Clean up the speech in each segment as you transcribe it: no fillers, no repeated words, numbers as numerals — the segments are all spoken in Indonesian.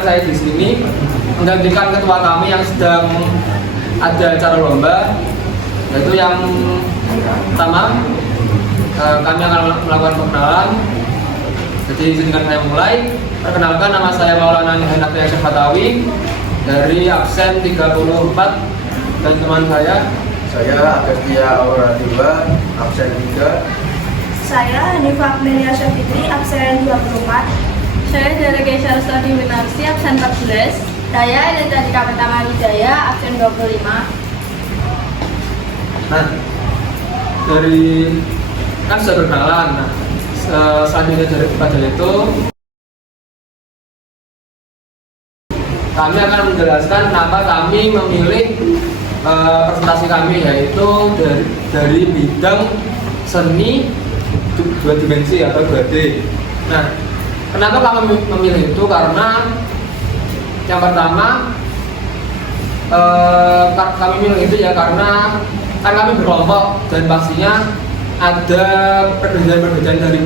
dengan saya di sini menggantikan ketua kami yang sedang ada acara lomba, yaitu yang pertama kami akan melakukan perkenalan. Jadi izinkan saya mulai. Perkenalkan, nama saya Maulana Henakya Syafatawi dari absen 34 dan teman saya Agustia Aura Diva, absen 3. Saya Hanifah Amelia Syafitri, absen 24. Saya dari Keisha Studi Winarsi, absen 14. Saya Elita Dika Pertama Wijaya, absen 25. Nah, dari kan sudah berkenalan. Nah, selanjutnya daripada itu kami akan menjelaskan kenapa kami memilih presentasi kami, yaitu dari bidang seni dua dimensi atau 2D. Nah, kenapa kami memilih itu? Karena yang pertama kami milih itu ya karena kan kami berkelompok dan pastinya ada perbedaan-perbedaan dari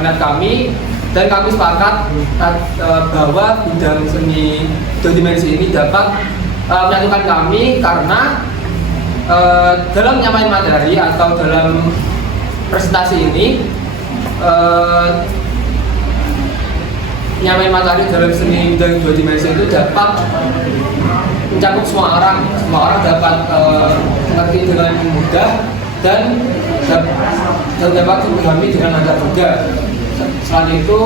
minat kami, dan kami sepakat bahwa bidang seni dua dimensi ini dapat menyatukan kami karena dalam menyampaikan materi atau dalam presentasi ini menyampaikan materi dalam seni bidang dua dimensi itu dapat mencakup semua orang dapat mengerti dengan mudah dan dapat memahami dengan lancar juga. Selain itu,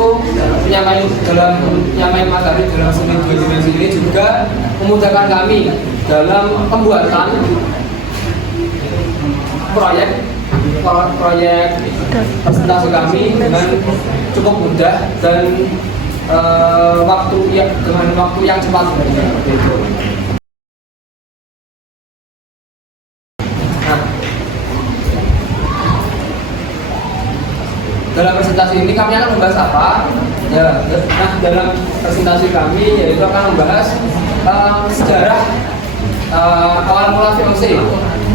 penyampaian materi dalam seni dua dimensi ini juga memudahkan kami dalam pembuatan proyek presentasi kami dengan cukup mudah dan dengan waktu yang cepat seperti itu. Dalam presentasi ini kami akan membahas apa? Ya, nah dalam presentasi kami yaitu akan membahas sejarah awal mula VOC,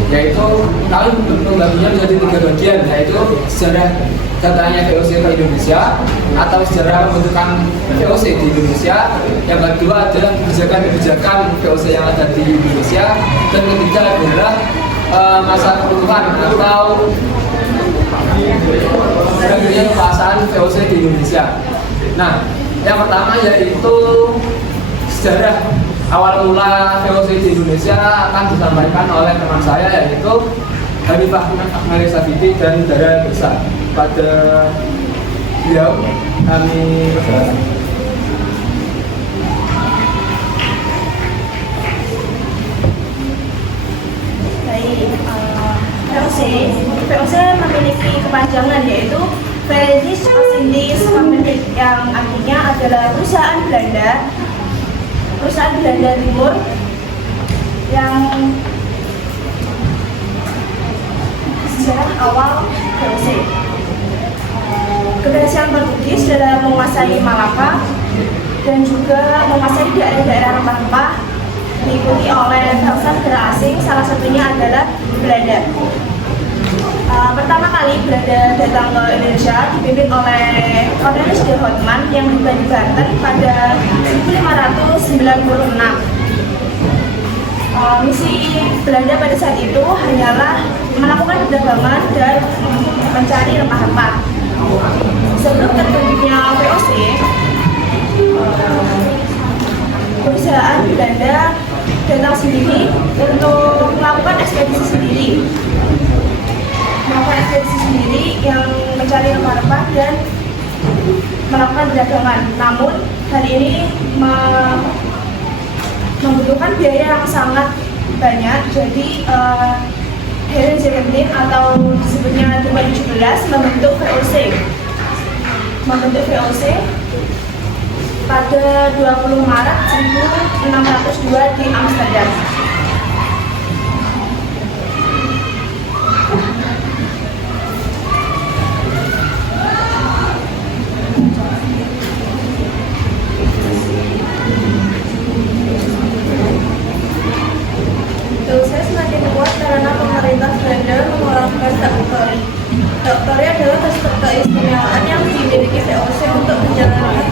yaitu kami membaginya menjadi 3 bagian, yaitu sejarah datangnya VOC ke Indonesia atau sejarah pembentukan VOC di Indonesia. Yang kedua adalah kebijakan VOC yang ada di Indonesia, dan ketiga adalah masa pertumbuhan atau berakhirnya pelaksanaan VOC di Indonesia. Nah, yang pertama yaitu sejarah awal mula VOC di Indonesia akan disampaikan oleh teman saya, yaitu Hanifah Amelia Syafitri dan Dara Besar. Pada beliau kami persilakan. VOC memiliki kepanjangan yaitu Verenigd Oostindische Compagnie, yang artinya adalah perusahaan Belanda Timur yang sejarah awal VOC. Keberhasilan Portugis dalam menguasai Malaka dan juga menguasai daerah-daerah rempah-rempah diikuti oleh bangsa negara asing, salah satunya adalah Belanda. Pertama kali Belanda datang ke Indonesia dipimpin oleh Cornelis de Houtman yang tiba di Banten pada 1596. Misi Belanda pada saat itu hanyalah melakukan perdagangan dan mencari rempah-rempah. Sebelum terbentuknya VOC, perusahaan Belanda datang sendiri untuk melakukan ekspedisi sendiri. Yang mencari rempah-rempah dan melakukan perdagangan. Namun hal ini membutuhkan biaya yang sangat banyak. Jadi Helen Zeppelin atau disebutnya 2017 membentuk VOC pada 20 Maret 1602 di Amsterdam. Doktori adalah keistimewaan yang dimiliki VOC untuk menjalankan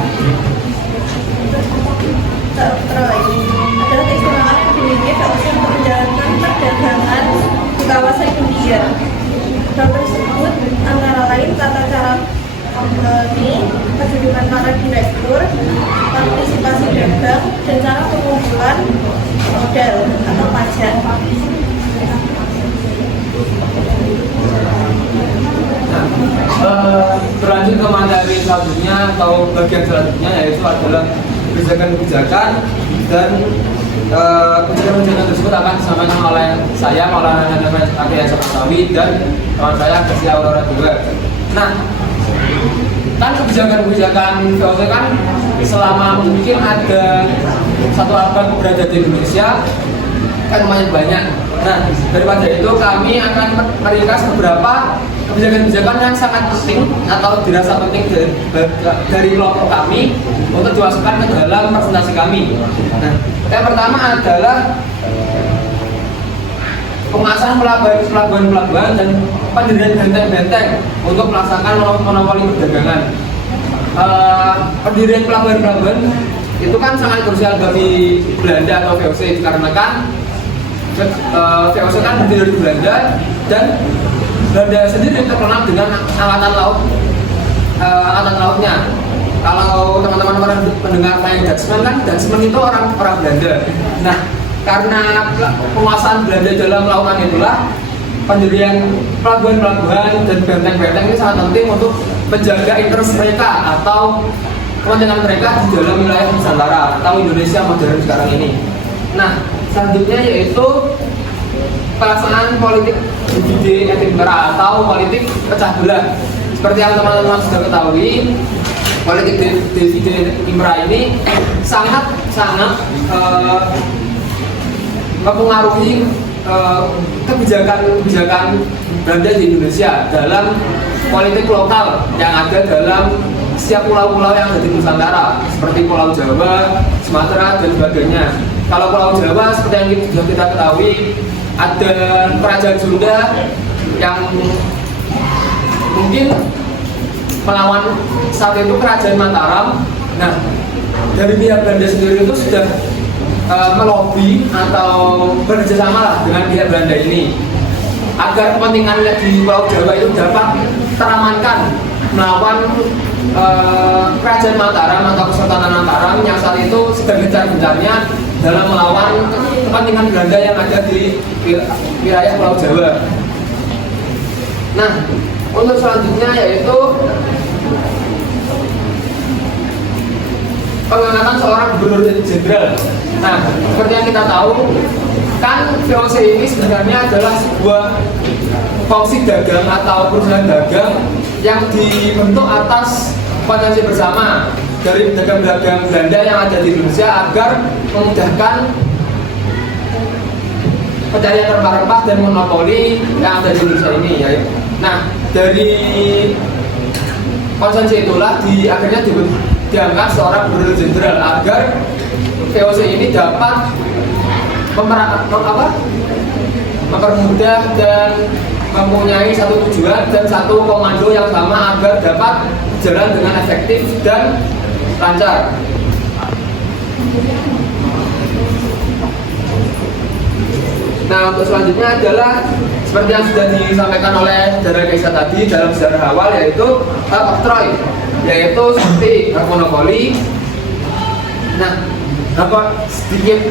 dagang dan cara pengumpulan modal atau pajak. Berlanjut ke materi selanjutnya atau bagian selanjutnya, yaitu adalah kebijakan-kebijakan dan kebijakan-kebijakan tersebut akan disampaikan oleh saya, Maulana Aki Hajar Masawi, dan kawan saya Gracia Aurora II. Nah, kan kebijakan-kebijakan VOC kan selama mungkin ada satu abad berada di Indonesia kan lumayan banyak. Nah, daripada itu kami akan meringkas beberapa kebijakan-kebijakan yang sangat penting atau dirasa penting dari kelompok kami untuk dimasukkan ke dalam presentasi kami. Nah, yang pertama adalah penguasaan pelabuhan dan pendirian benteng-benteng untuk melaksanakan monopoli perdagangan. Pendirian pelabuhan itu kan sangat krusial bagi Belanda atau VOC dikarenakan VOC kan berdiri di Belanda dan Belanda sendiri terkenal dengan angkatan lautnya. Kalau teman-teman pernah mendengar tentang Dutchman kan, Dutchman itu orang Belanda. Nah, karena penguasaan Belanda dalam lautan itulah pendirian pelabuhan-pelabuhan dan benteng-benteng ini sangat penting untuk menjaga interest mereka atau kepentingan mereka di dalam wilayah Nusantara atau Indonesia modern sekarang ini. Nah, selanjutnya yaitu pelaksanaan politik divide et impera atau politik pecah belah. Seperti yang teman-teman sudah ketahui, politik divide et impera ini sangat mempengaruhi kebijakan Belanda di Indonesia dalam politik lokal yang ada dalam setiap pulau-pulau yang ada di Nusantara, seperti Pulau Jawa, Sumatera, dan sebagainya. Kalau Pulau Jawa, seperti yang sudah kita ketahui, ada kerajaan Sunda yang mungkin melawan saat itu kerajaan Mataram. Nah, dari pihak Belanda sendiri itu sudah melobi atau bekerjasama lah dengan pihak Belanda ini agar kepentingan di Pulau Jawa itu dapat teramankan melawan kerajaan Mataram atau Kesultanan Mataram yang saat itu sedang gencar-gencarnya dalam melawan kepentingan Belanda yang ada di wilayah Pulau Jawa. Nah, untuk selanjutnya yaitu pengangkatan seorang gubernur jenderal. Nah, seperti yang kita tahu, kan VOC ini sebenarnya adalah sebuah fungsi dagang atau perusahaan dagang yang dibentuk atas potensi bersama dari pedagang-pedagang Belanda yang ada di Indonesia agar memudahkan pencarian rempah-rempah dan monopoli yang ada di Indonesia ini ya. Nah, dari konsensus itulah akhirnya diangkat seorang gubernur jenderal agar VOC ini dapat mempermudah dan mempunyai satu tujuan dan satu komando yang sama agar dapat berjalan dengan efektif dan lancar. Nah, untuk selanjutnya adalah seperti yang sudah disampaikan oleh Saudara Kaisa tadi dalam sejarah awal, yaitu hak oktroy, yaitu seperti hak monopoli. Nah, sedikit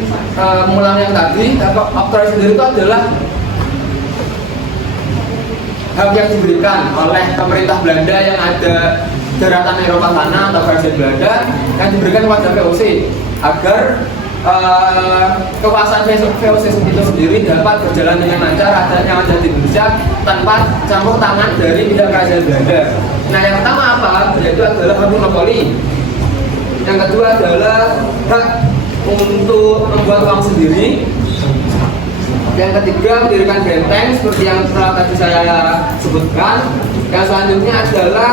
mengulang yang tadi, hak oktroy sendiri itu adalah hak yang diberikan oleh pemerintah Belanda yang ada daratan Eropa sana atau kerajaan Belanda yang diberikan kepada VOC agar kekuasaan VOC itu sendiri dapat berjalan dengan lancar yang ada di Indonesia tanpa campur tangan dari pihak kerajaan Belanda. Nah, yang pertama apa? Yaitu adalah hak monopoli. Yang kedua adalah hak untuk membuat uang sendiri. Yang ketiga, mendirikan benteng seperti yang telah tadi saya sebutkan. Yang selanjutnya adalah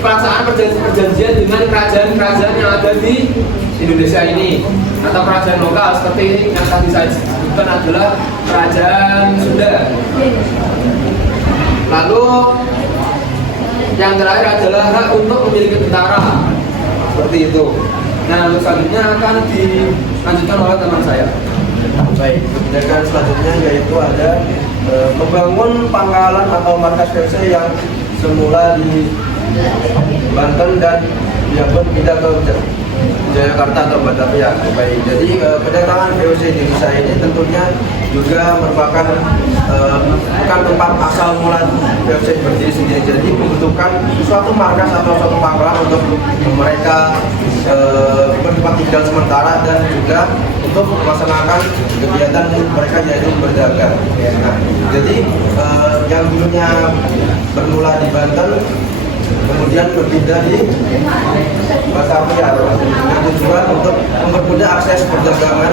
pelaksanaan perjanjian dengan kerajaan-kerajaan yang ada di Indonesia ini atau kerajaan lokal seperti yang tadi saya sebutkan adalah kerajaan Sunda. Lalu yang terakhir adalah hak untuk memiliki tentara seperti itu. Nah, untuk selanjutnya akan dilanjutkan oleh teman saya. Baik, kebijakan selanjutnya yaitu ada membangun pangkalan atau markas VOC yang semula di Banten dan yang pun pindah ke Jakarta atau Batavia. Baik, jadi kedatangan VOC di Indonesia ini tentunya juga merupakan bukan tempat asal mula VOC berdiri sendiri. Jadi membutuhkan suatu markas atau suatu pangkalan untuk mereka bertempat tinggal sementara dan juga untuk melaksanakan kegiatan mereka yaitu berdagang. Nah, jadi yang dulunya bermula di Banten kemudian berpindah di Batavia dengan tujuan untuk mempermudah akses perdagangan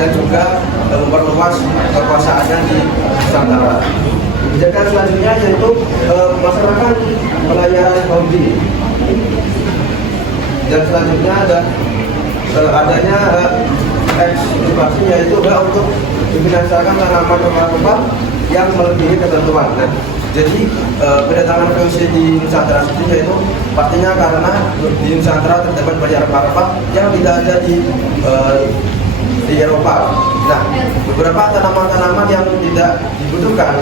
dan juga memperluas kekuasaannya di Nusantara. Kebijakan selanjutnya yaitu melaksanakan pelayanan hobi. Dan selanjutnya ada adanya ekspansi yaitu untuk dibinasakan tanaman rempah-rempah yang melebihi ketentuan. Nah, jadi kedatangan VOC di Nusantara sendiri yaitu pastinya karena di Nusantara terdapat banyak rempah-rempah yang tidak ada di Eropa. Nah, beberapa tanaman-tanaman yang tidak dibutuhkan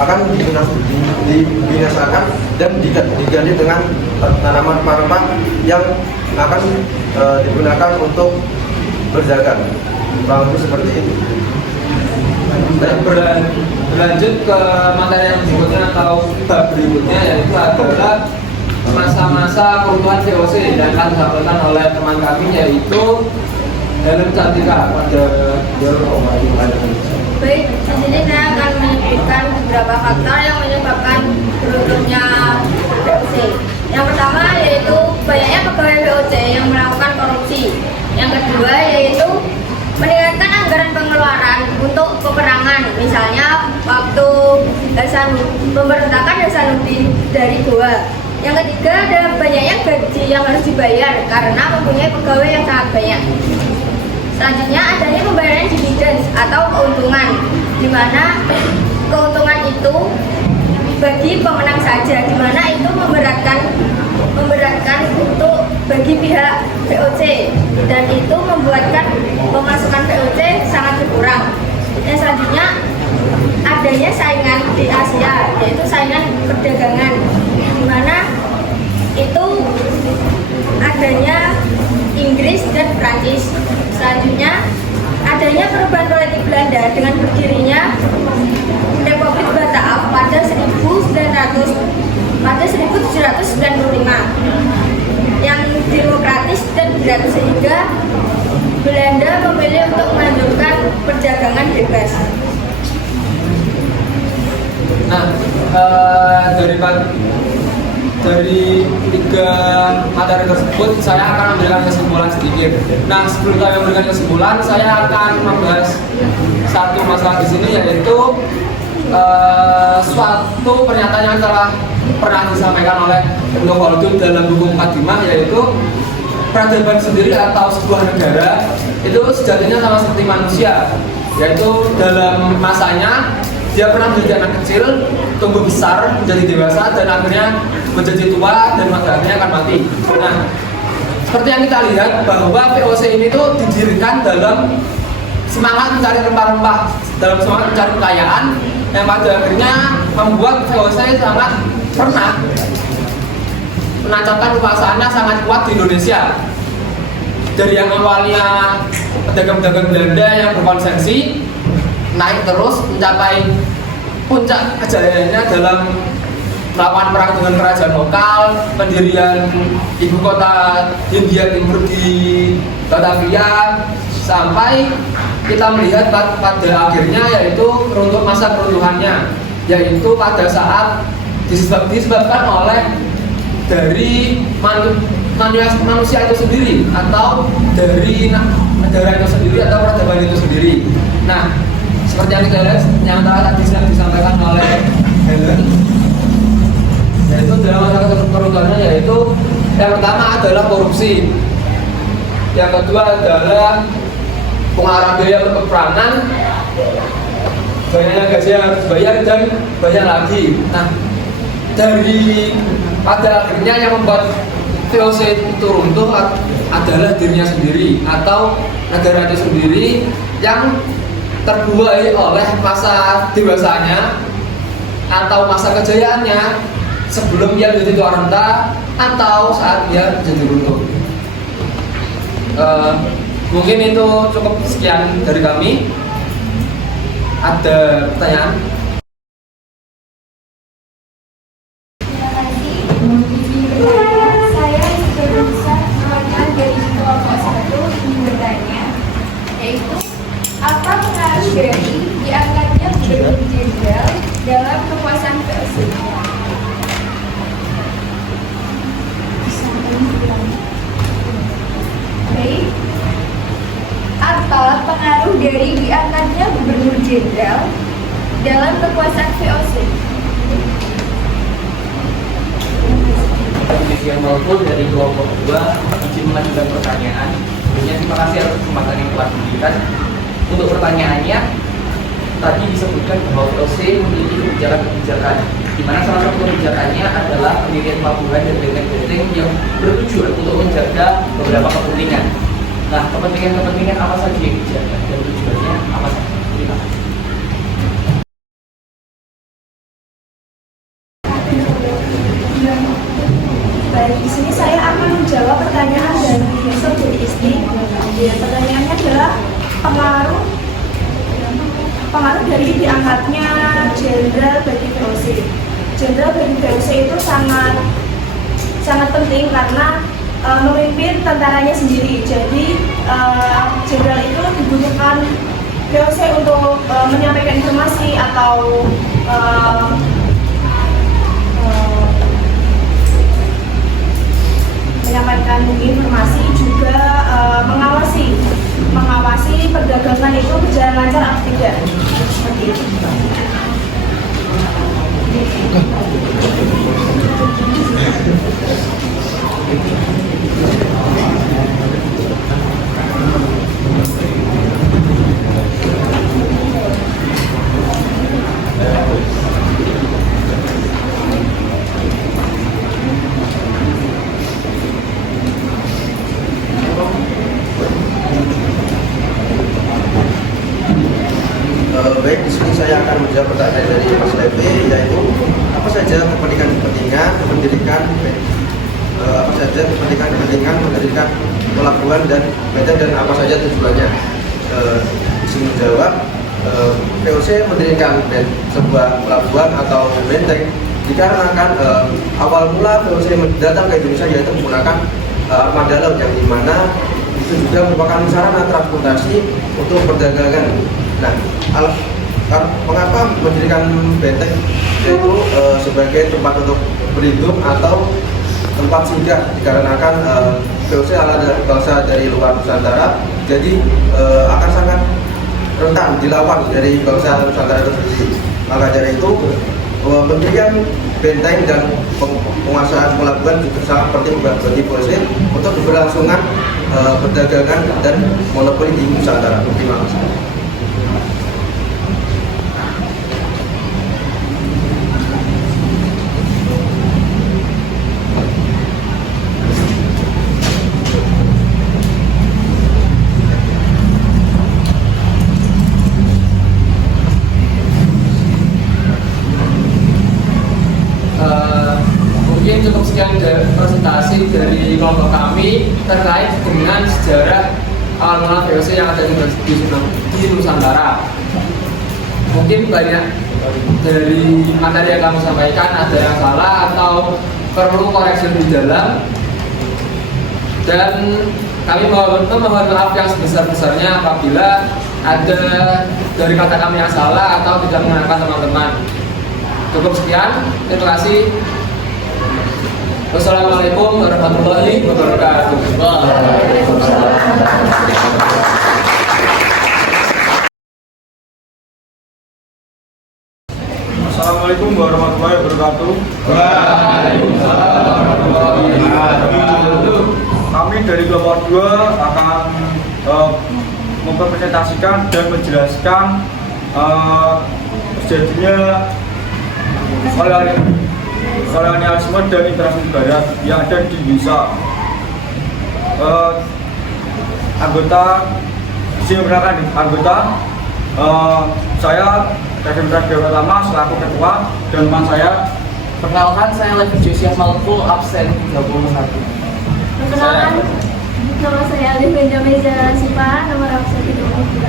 akan dibinasakan dan diganti dengan tanaman rempah-rempah yang akan digunakan untuk berdagang. Kurang lebih seperti itu. Dan berlanjut ke materi yang berikutnya atau bab berikutnya, yaitu adalah masa-masa keruntuhan VOC dan akan disampaikan oleh teman kami yaitu Helen Cantika pada Baik, di sini saya akan menyebutkan beberapa faktor yang menyebabkan runtuhnya VOC. Yang pertama yaitu banyaknya pegawai VOC yang melakukan korupsi. Yang kedua yaitu meningkatkan anggaran pengeluaran untuk peperangan, misalnya waktu pemberontakan Hasanuddin dari Goa. Yang ketiga adalah banyaknya gaji yang harus dibayar karena mempunyai pegawai yang sangat banyak. Selanjutnya adanya pembayaran dividen atau keuntungan, di mana keuntungan itu bagi pemenang saja, di mana itu memberatkan untuk bagi pihak VOC dan itu membuatkan pemasukan VOC sangat berkurang. Yang selanjutnya adanya saingan di Asia, yaitu saingan perdagangan, di mana itu adanya Inggris dan Prancis. Selanjutnya adanya perubahan politik Belanda dengan berdirinya Republik Bataaf pada 1795 yang demokratis dan berat, sehingga Belanda memilih untuk melanjutkan perdagangan bebas. Nah, dari tiga materi tersebut saya akan memberikan kesimpulan sedikit. Nah, sebelum saya memberikan kesimpulan, saya akan membahas satu masalah di sini, yaitu suatu pernyataan yang telah pernah disampaikan oleh Ibnu Khaldun dalam buku Muqaddimah, yaitu peradaban sendiri atau sebuah negara itu sejatinya sama seperti manusia, yaitu dalam masanya dia pernah menjadi anak kecil, tumbuh besar, menjadi dewasa, dan akhirnya menjadi tua dan akhirnya akan mati. Nah, seperti yang kita lihat bahwa VOC ini tuh didirikan dalam semangat mencari rempah-rempah, dalam semangat mencari kekayaan, yang pada akhirnya membuat VOC sangat pernah menancapkan kekuasaannya sangat kuat di Indonesia. Dari yang awalnya pedagang-pedagang Belanda yang berkonsumsi, naik terus mencapai puncak kejayaannya dalam melawan perang dengan kerajaan lokal, pendirian ibu kota Hindia Timur di Batavia, sampai kita melihat pada akhirnya yaitu untuk masa keruntuhannya, yaitu pada saat disebabkan oleh dari manusia itu sendiri atau dari negara itu sendiri atau peradaban itu sendiri. Nah, seperti yang kita lihat yang tadi disampaikan oleh Helen, yaitu dalam masa keruntuhannya, yaitu yang pertama adalah korupsi, yang kedua adalah pengeluaran biaya peperangan, banyaknya gaji yang harus dibayar dan banyak lagi. Nah, dari pada akhirnya yang membuat VOC itu runtuh adalah dirinya sendiri atau negara itu sendiri yang terbuai oleh masa dewasanya atau masa kejayaannya sebelum dia menjadi tua renta atau saat dia menjadi runtuh. Mungkin itu cukup sekian dari kami. Ada pertanyaan? Saya juga bisa mengenal dari kelompok satu ingin bertanya, yaitu apa pengaruh dari diangkatnya gubernur jenderal dalam kekuasaan VOC? Baik. Apa pengaruh dari diangkatnya gubernur jenderal dalam kekuasaan VOC? Komisi yang maupun dari kelompok 2 izin mengajukan pertanyaan. Sebelumnya terima kasih atas kesempatan yang telah diberikan. Untuk pertanyaannya, tadi disebutkan bahwa VOC memiliki kebijakan-kebijakan, di mana salah satu kebijakannya adalah pendirian pelabuhan dan benteng-benteng yang bertujuan untuk menjaga beberapa kepentingan. Nah, kepentingan apa saja yang dijaga dan tujuannya apa saja? Terima kasih. Baik, di sini saya akan menjawab pertanyaan dari besok dari Isti. Ya, pertanyaannya adalah pengaruh dari diangkatnya jenderal bagi VOC. Jenderal bagi VOC itu sangat penting karena memimpin tentaranya sendiri. Jadi jenderal itu dibutuhkan VOC untuk menyampaikan informasi atau menyampaikan informasi, juga mengawasi perdagangan itu berjalan lancar atau tidak, seperti itu. Baik, di sini saya akan menjawab pertanyaan dari Mas Levi, yaitu apa saja kepentingan mendirikan mendirikan pelabuhan dan benteng dan apa saja tujuannya. Di sini menjawab, VOC mendirikan sebuah pelabuhan atau benteng dikarenakan awal mula VOC datang ke Indonesia yaitu menggunakan armada laut, yang dimana itu juga merupakan sarana transportasi untuk perdagangan. Nah, mengapa mendirikan benteng itu sebagai tempat untuk berlindung atau tempat singgah, dikarenakan VOC adalah bangsa dari luar Nusantara, jadi akan sangat rentan dilawan dari bangsa Nusantara itu sendiri. Maka dari itu pendirian benteng dan penguasaan pelabuhan juga sangat penting bagi VOC untuk keberlangsungan perdagangan dan monopoli di Nusantara. Terima kasih. Mungkin cukup sekian presentasi dari kelompok kami terkait dengan sejarah awal mula VOC yang ada di Nusantara. Mungkin banyak dari materi yang kamu sampaikan ada yang salah atau perlu koreksi di dalam, dan kami mohon maaf yang sebesar-besarnya apabila ada dari kata kami yang salah atau tidak mengenakan teman-teman. Cukup sekian, terima kasih. Wassalamualaikum warahmatullahi wabarakatuh. Assalamualaikum warahmatullahi wabarakatuh. Kami dari kelompok 2 akan mempresentasikan dan menjelaskan terjadinya kolonialisme dan interaksi barat yang ada di Indonesia. Saya Kademras Dewa Lama selaku ketua, dan teman saya. Perkenalkan, saya Levi Josiah Malku, absen 31. Perkenalkan, Nama saya Alif Benjamin Zahra Sipa, nomor absen 32.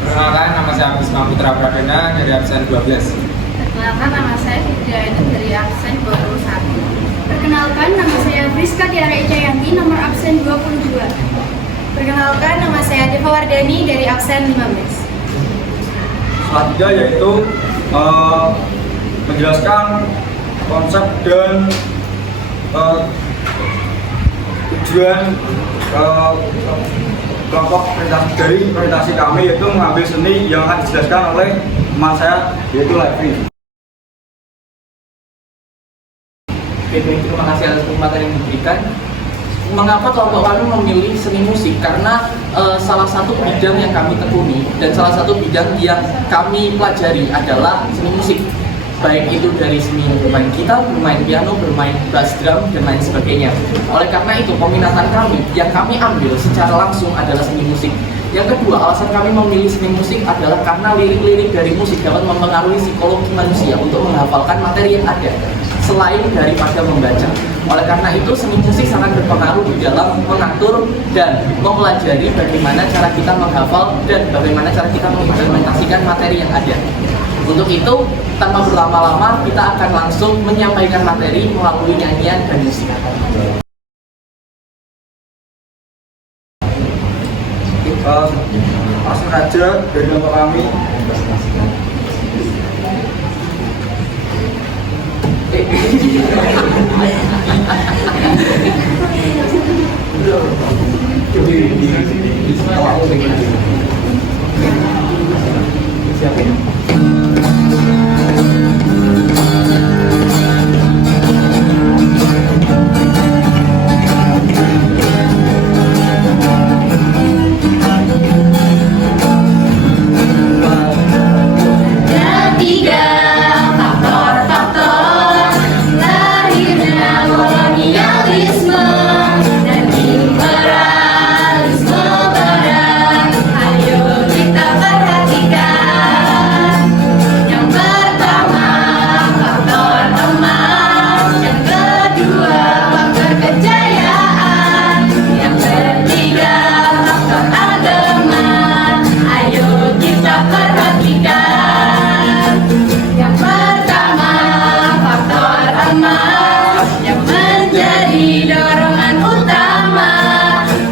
Perkenalkan, nama saya Abisma Putra Pradana dari absen 12. Perkenalkan, nama saya Fitri Ainun dari absen 21. Perkenalkan, nama saya Friska Tiara Icayanti, nomor absen 22. Perkenalkan, nama saya Diva Wardani dari absen 15. Selanjutnya yaitu menjelaskan konsep dan tujuan kelompok dari presentasi kami, yaitu mengambil seni yang akan dijelaskan oleh teman saya, yaitu Levi. Oke, baik, terima kasih atas kesempatan yang diberikan. Mengapa kelompok kami memilih seni musik? Karena salah satu bidang yang kami tekuni dan salah satu bidang yang kami pelajari adalah seni musik. Baik itu dari seni bermain gitar, bermain piano, bermain bass drum, dan lain sebagainya. Oleh karena itu, peminatan kami yang kami ambil secara langsung adalah seni musik. Yang kedua, alasan kami memilih seni musik adalah karena lirik-lirik dari musik dapat mempengaruhi psikologi manusia untuk menghafalkan materi yang ada, selain daripada membaca. Oleh karena itu, seni musik sangat berpengaruh di dalam mengatur dan mempelajari bagaimana cara kita menghafal dan bagaimana cara kita mengimplementasikan materi yang ada. Untuk itu, tanpa berlama-lama, kita akan langsung menyampaikan materi melalui nyanyian dan musik. Langsung aja dari kelompok kami. Ketiga, faktor-faktor lahirnya kolonialisme dan imperialisme barat. Ayo kita perhatikan. Yang pertama, faktor emas. Yang kedua, faktor kejayaan. Yang ketiga, faktor agama. Ayo kita perhatikan. Yang pertama, faktor emas yang menjadi dorongan utama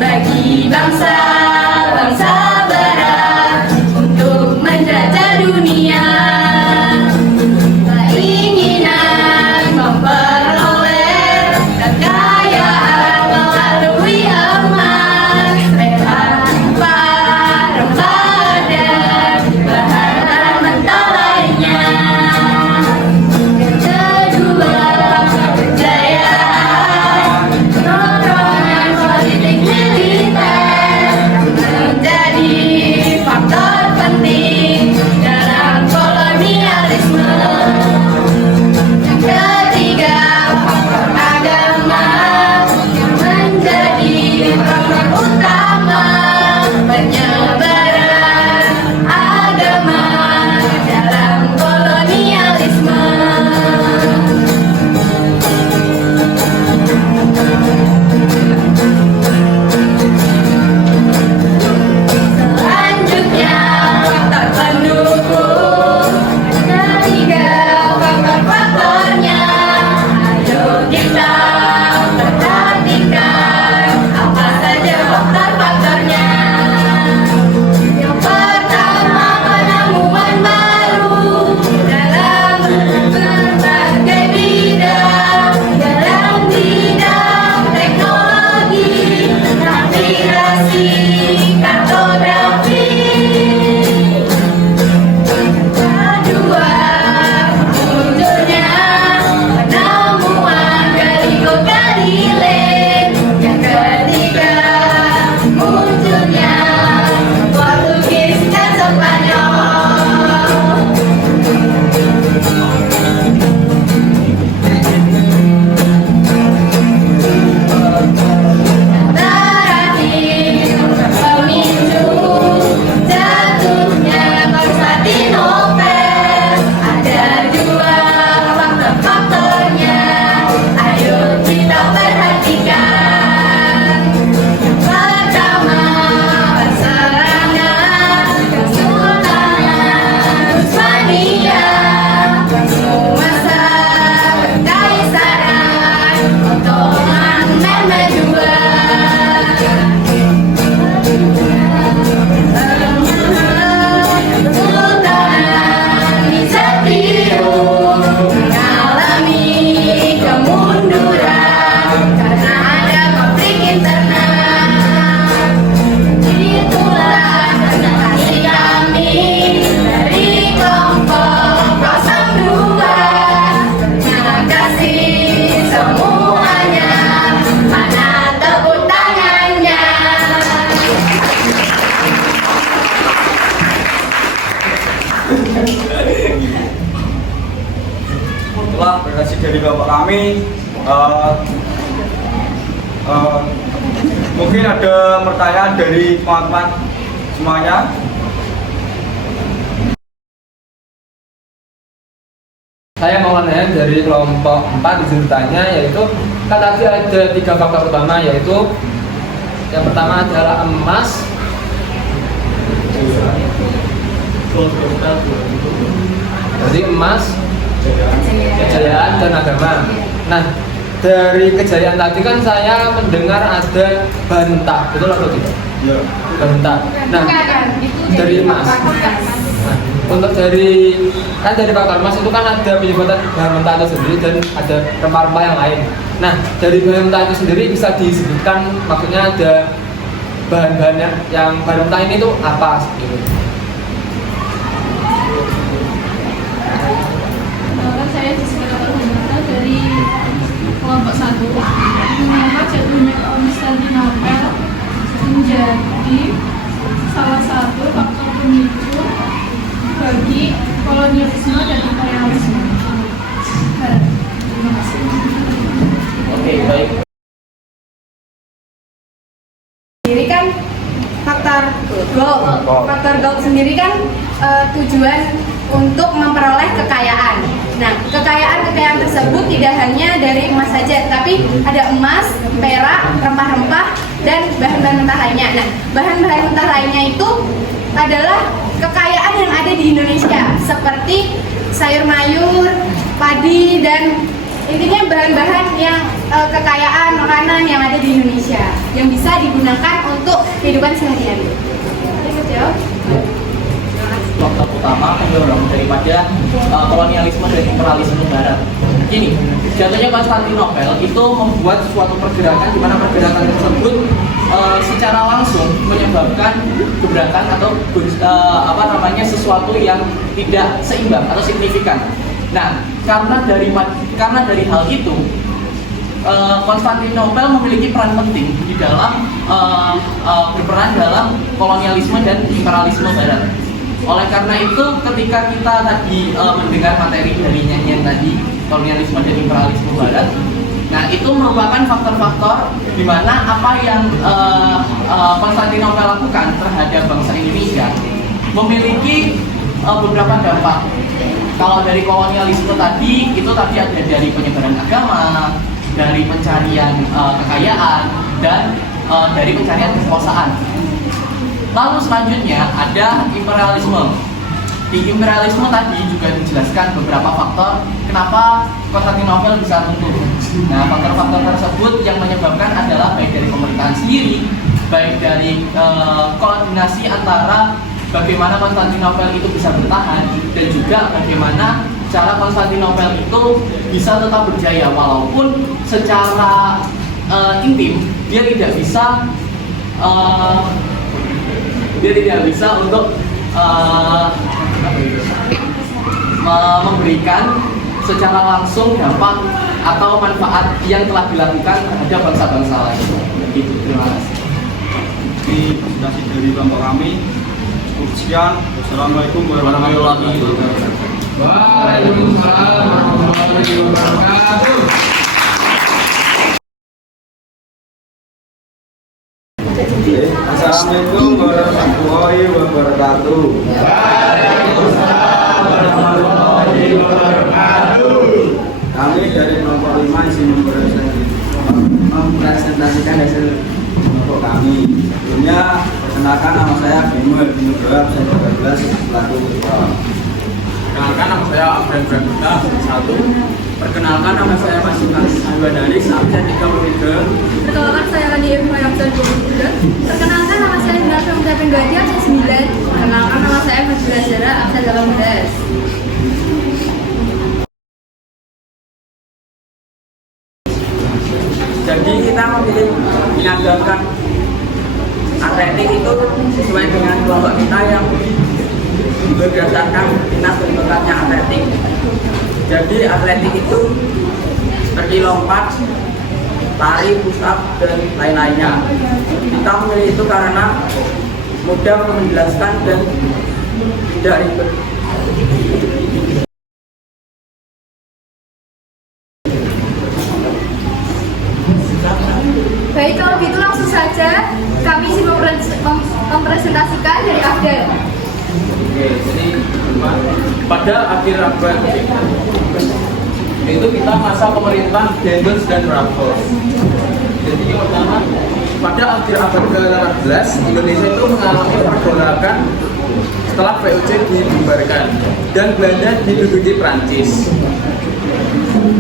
bagi bangsa-bangsa barat untuk menjajah dunia. Keinginan memperoleh kekayaan melalui emas, rempah-rempah dan bahan mentah lainnya. Yang kedua, kejayaan, dorongan politik militer menjadi faktor penting dalam kolonialisme. Yang ketiga, faktor agama yang menjadi faktor utama penyebaran agama dalam kolonialisme. Selanjutnya, faktor pendukung. Ketiga, faktor-faktornya. Ayo kita perhatikan apa saja faktor-faktornya. itulah presentasi dari Bapak kami. Mungkin ada pertanyaan dari teman-teman semuanya. Saya mau nanya dari kelompok 4 di tanya, yaitu kan tadi ada 3 faktor utama, yaitu yang pertama adalah emas, jadi emas, kejayaan dan agama. Nah, dari kejayaan tadi kan saya mendengar ada bahan mentah, betul atau tidak? Ya. Bahan mentah. Nah, dari emas. Nah, untuk dari faktor emas itu kan ada penyebatan bahan mentah itu sendiri dan ada rempah-rempah yang lain. Nah, dari bahan mentah itu sendiri bisa disebutkan, maksudnya ada bahan-bahannya yang bahan mentah ini tuh apa gitu. Saya disekolahkan dari kelompok 1, mengapa jatuhnya Konstantinopel menjadi salah satu faktor pemicu bagi kolonialisme dan imperialisme. Terima kasih. Oke, baik. Sendiri kan faktor gold sendiri kan tujuan untuk memperoleh kekayaan. Nah, kekayaan tersebut tidak hanya dari emas saja, tapi ada emas, perak, rempah-rempah, dan bahan-bahan mentah lainnya. Nah, bahan-bahan mentah lainnya itu adalah kekayaan yang ada di Indonesia, seperti sayur mayur, padi, dan intinya bahan-bahan yang kekayaan makanan yang ada di Indonesia yang bisa digunakan untuk kehidupan sehari-hari. Faktor utama pendorong daripada kolonialisme dan imperialisme Barat. Gini, jatuhnya Konstantinopel itu membuat suatu pergerakan di mana pergerakan tersebut secara langsung menyebabkan gebrakan atau sesuatu yang tidak seimbang atau signifikan. Nah, karena dari hal itu Konstantinopel memiliki peran penting di dalam berperan dalam kolonialisme dan imperialisme Barat. Oleh karena itu, ketika kita tadi mendengar materi dari nyanyian tadi kolonialisme dan imperialisme Barat, nah itu merupakan faktor-faktor di mana apa yang Konstantinopel lakukan terhadap bangsa Indonesia memiliki beberapa dampak. Kalau dari kolonialisme tadi, itu tadi ada dari penyebaran agama, dari pencarian kekayaan, dan dari pencarian kekuasaan. Lalu selanjutnya ada imperialisme. Di imperialisme tadi juga dijelaskan beberapa faktor kenapa Konstantinopel bisa runtuh. Nah, faktor-faktor tersebut yang menyebabkan adalah baik dari pemerintahan sendiri, baik dari koordinasi antara bagaimana Konstantinopel itu bisa bertahan, dan juga bagaimana cara Konstantinopel itu bisa tetap berjaya walaupun secara intim dia tidak bisa untuk memberikan secara langsung dampak atau manfaat yang telah dilakukan terhadap bangsa-bangsa lain. Begitu, terima kasih. Ini presentasi dari kelompok kami. Sekian, wassalamualaikum warahmatullahi wabarakatuh. Waalaikumsalam warahmatullahi wabarakatuh. Assalamualaikum warahmatullahi wabarakatuh. Waalaikumsalam warahmatullahi wabarakatuh. Kami dari kelompok 5 ingin mempresentasikan hasil kelompok kami. Sebelumnya, perkenalkan nama saya Bimo Nugroho, absen 12 selaku ketua. Perkenalkan nama saya Abdul Brahmita, 1. Perkenalkan nama saya Pasukan Ayuadaris, absen 33. Perkenalkan saya Lani Irma absen 23. Perkenalkan nama saya Indra Pemutapin 2 absen 9. Perkenalkan nama saya Fadila Zara absen 18. Jadi kita memilih menyandarkan atletik itu sesuai dengan kelompok kita yang berdasarkan dinas bentukannya atletik. Jadi atletik itu seperti lompat, lari, push up, dan lain-lainnya. Kita memilih itu karena mudah menjelaskan dan tidak ribet. pada akhir abad itu kita masa pemerintah Dendels dan Raffles. Jadi yang pertama, pada akhir abad ke-18 Indonesia itu mengalami pergolakan setelah VOC dibubarkan dan Belanda diduduki Prancis.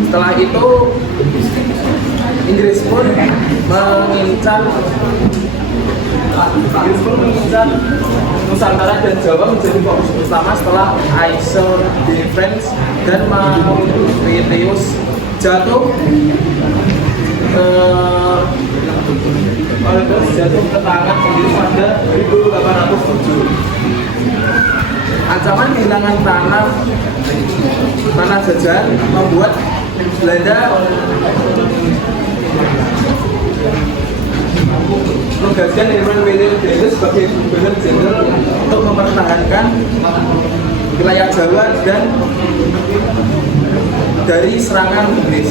Setelah itu Inggris pun mengincar Nusantara dan Jawa menjadi fokus utama setelah Aysel de France dan Mauritius jatuh ke tangan Inggris pada 1807. Ancaman kehilangan tanah jajahan membuat Belanda menugaskan Herman Willem Dendels sebagai gubernur jenderal untuk mempertahankan wilayah Jawa dan dari serangan Inggris.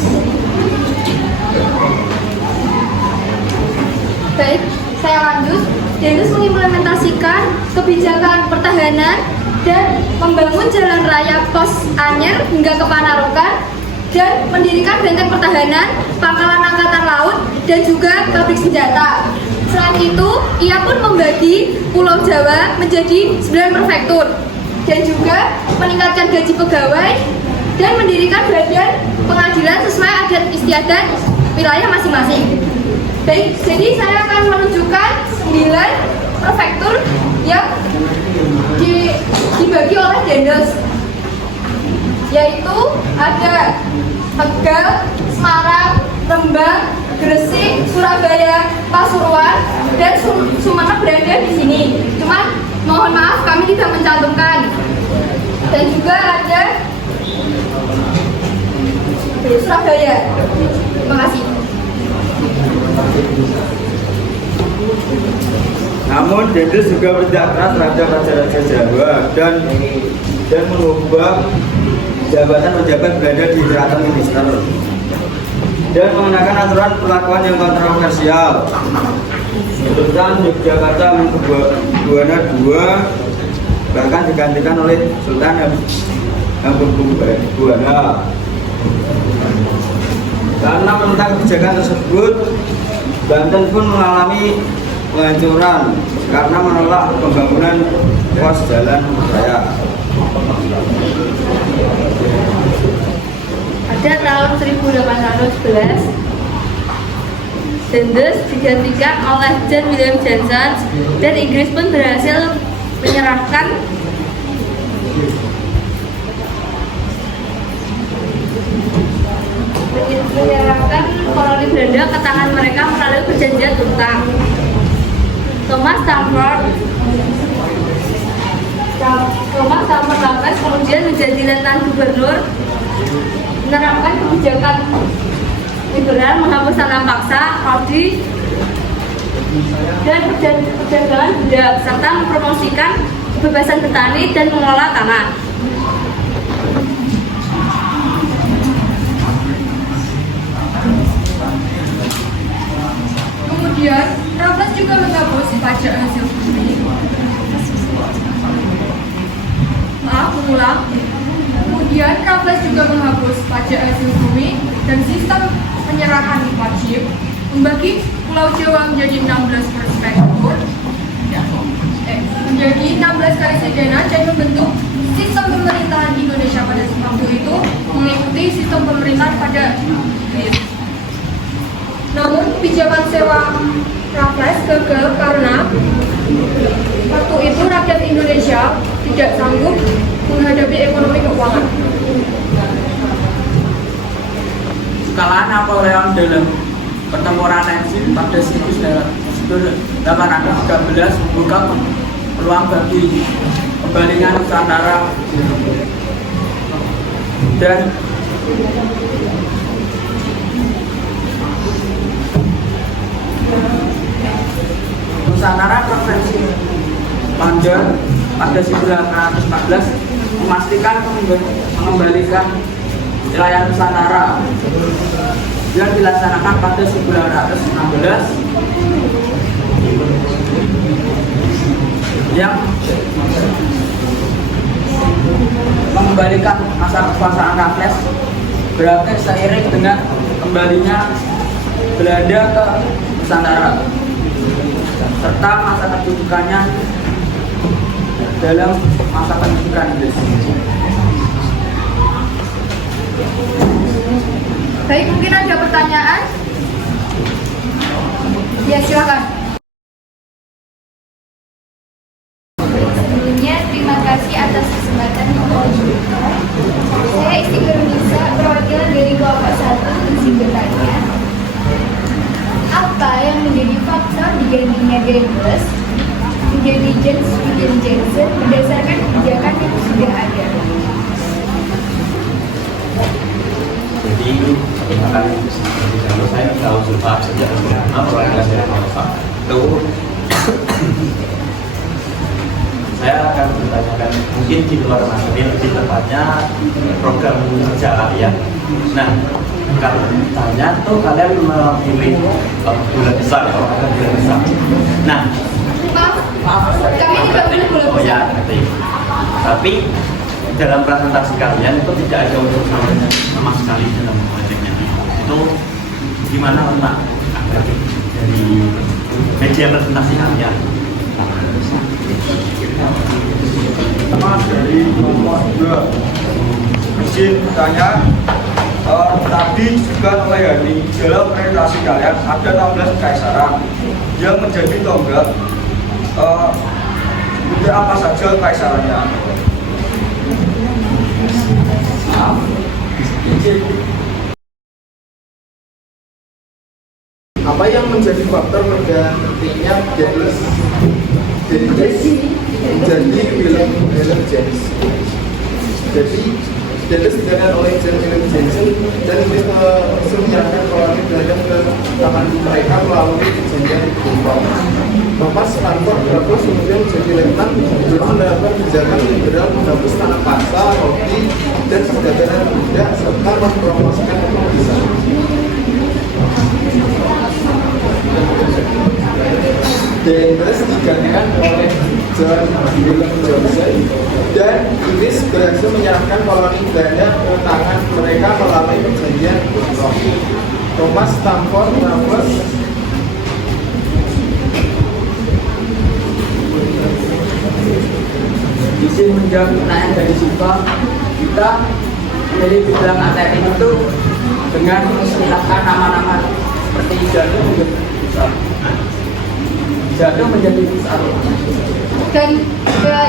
Baik, saya lanjut. Dendels mengimplementasikan kebijakan pertahanan dan membangun jalan raya pos Anyer hingga ke Panarukan dan mendirikan benteng pertahanan, pangkalan angkatan laut, dan juga pabrik senjata. Selain itu, ia pun membagi Pulau Jawa menjadi 9 prefektur dan juga meningkatkan gaji pegawai dan mendirikan badan pengadilan sesuai adat istiadat wilayah masing-masing. Baik, jadi saya akan menunjukkan 9 prefektur yang dibagi oleh Dendels, yaitu ada Tegal, Semarang, Rembang, Gresik, Surabaya, Pasuruan, dan Sumeneb berada di sini. Cuman mohon maaf kami tidak mencantumkan. Dan juga ada Surabaya. Terima kasih. Namun Dendels juga bertindak keras terhadap raja-raja Jawa dan mengubah jabatan pejabat Belanda di keraton minister dan mengenakan aturan perlakuan yang kontroversial. Sultan Yogyakarta Hamengkubuwana II bahkan digantikan oleh Sultan Hamengkubuwana. Karena menentang kebijakan tersebut, Banten pun mengalami penghancuran karena menolak pembangunan pos jalan raya. Pada tahun 1811, Dendels digantikan oleh John William Johnson dan Inggris pun berhasil menyerahkan koloni Belanda ke tangan mereka melalui perjanjian Tutang. Thomas Stamford Raffles kemudian menjadi letnan gubernur, menerapkan kebijakan liberal, menghapus tanam paksa, ordi, dan perdagangan budak, serta mempromosikan kebebasan bertani dan mengelola tanah. Kemudian, Raffles juga menghapus pajak hasil bumi. Kemudian, Raffles juga menghapus pajak hasil bumi dan sistem penyerahan wajib, membagi Pulau Jawa menjadi 16 prefektur, menjadi 16 karesidenan dan membentuk sistem pemerintahan Indonesia pada waktu itu mengikuti sistem pemerintahan pada Inggris. Namun kebijakan sewa Raffles gagal karena waktu itu rakyat Indonesia tidak sanggup menghadapi ekonomi keuangan. Kekalahan Napoleon dalam pertempuran Nancy pada 1813 membuka peluang bagi kembalingan Nusantara dan Nusantara Provinsi Banjar pada 1914 memastikan mengembalikan wilayah Nusantara yang dilaksanakan pada 1916 yang mengembalikan masa kekuasaan Raffles berakhir seiring dengan kembalinya Belanda ke Nusantara serta masa kedudukannya dalam masa pendudukan Inggris. Baik, mungkin ada pertanyaan? Ya, silakan. Sebelumnya, terima kasih atas kesempatan ngobrol. Saya Isti Nurunisa, perwakilan dari kelompok 1 izin bertanya. Apa yang menjadi faktor digantinya Daendels menjadi James William Johnson berdasarkan kebijakan yang sudah ada? Jadi, akan kalau saya tahu Zulfa sejak lama perwakilan dari Zulfa itu saya akan bertanyakan mungkin di luar materi lebih tepatnya program kerja kalian. Nah, kalau ditanya tuh kalian memilih bulan besar ya, akan bulan besar. Nah, Maaf, kami tidak boleh bulan oh ya, ngerti. Tapi dalam presentasi kalian itu tidak ada unsur sama sekali dalam proyeknya. Itu gimana letak dari media presentasi kalian? Sama dari kelompok 2 izin bertanya, tadi juga oleh Hani dalam presentasi kalian ada 16 kekaisaran yang menjadi tonggak. Untuk apa saja kekaisarannya? Apa yang menjadi faktor bergantinya Daendels menjadi William James? Jadi Daendels digantikan oleh James William Johnson dan menyerahkan koloni Belanda ke tangan mereka melalui perjanjian Bonpland. Thomas Stanford Raffles kemudian menjadi letnan untuk menerapkan kebijakan liberal menghapus tanah paksa, roti, dan perdagangan budak serta mempromosikan ekonomi. Daendels digantikan oleh John William Johnson dan Inggris berhasil menyerahkan koloni Belanda ke tangan mereka melalui perjanjian Bonpland. Thomas Stanford Raffles izin menjawab pertanyaan dari Zulfa. Kita dari bidang ATM itu dengan mengistilahkan nama-nama seperti Jatuh menjadi besar dan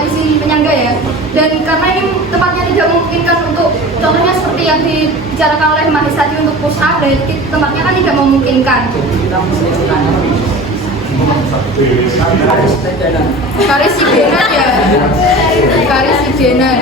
isi penyangga ya. Dan karena ini tempatnya tidak memungkinkan untuk contohnya seperti yang dibicarakan oleh Mahis tadi untuk push up, dan tempatnya kan tidak memungkinkan. kita mesti tanya Karis Sidenan ya. Karis Sidenan.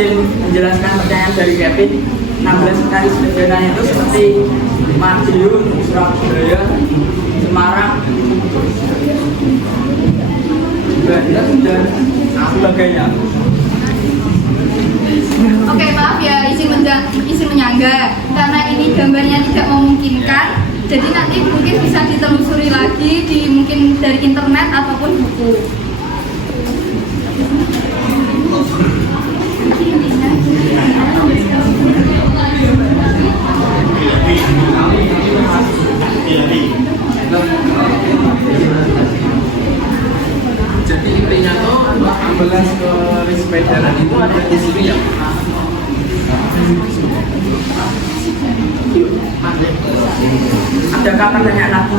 izin menjelaskan pertanyaan dari Kevin. 16 kali sederhana itu seperti Madiun, Surabaya, Semarang, Banten, dan sebagainya. Oke, maaf ya, izin menyangga karena ini gambarnya tidak memungkinkan. Jadi nanti mungkin bisa ditelusuri lagi mungkin dari internet ataupun buku. Jadi intinya tuh ambulans ke Rispedaran itu ada di sini ya. Adakah pertanyaan lagi?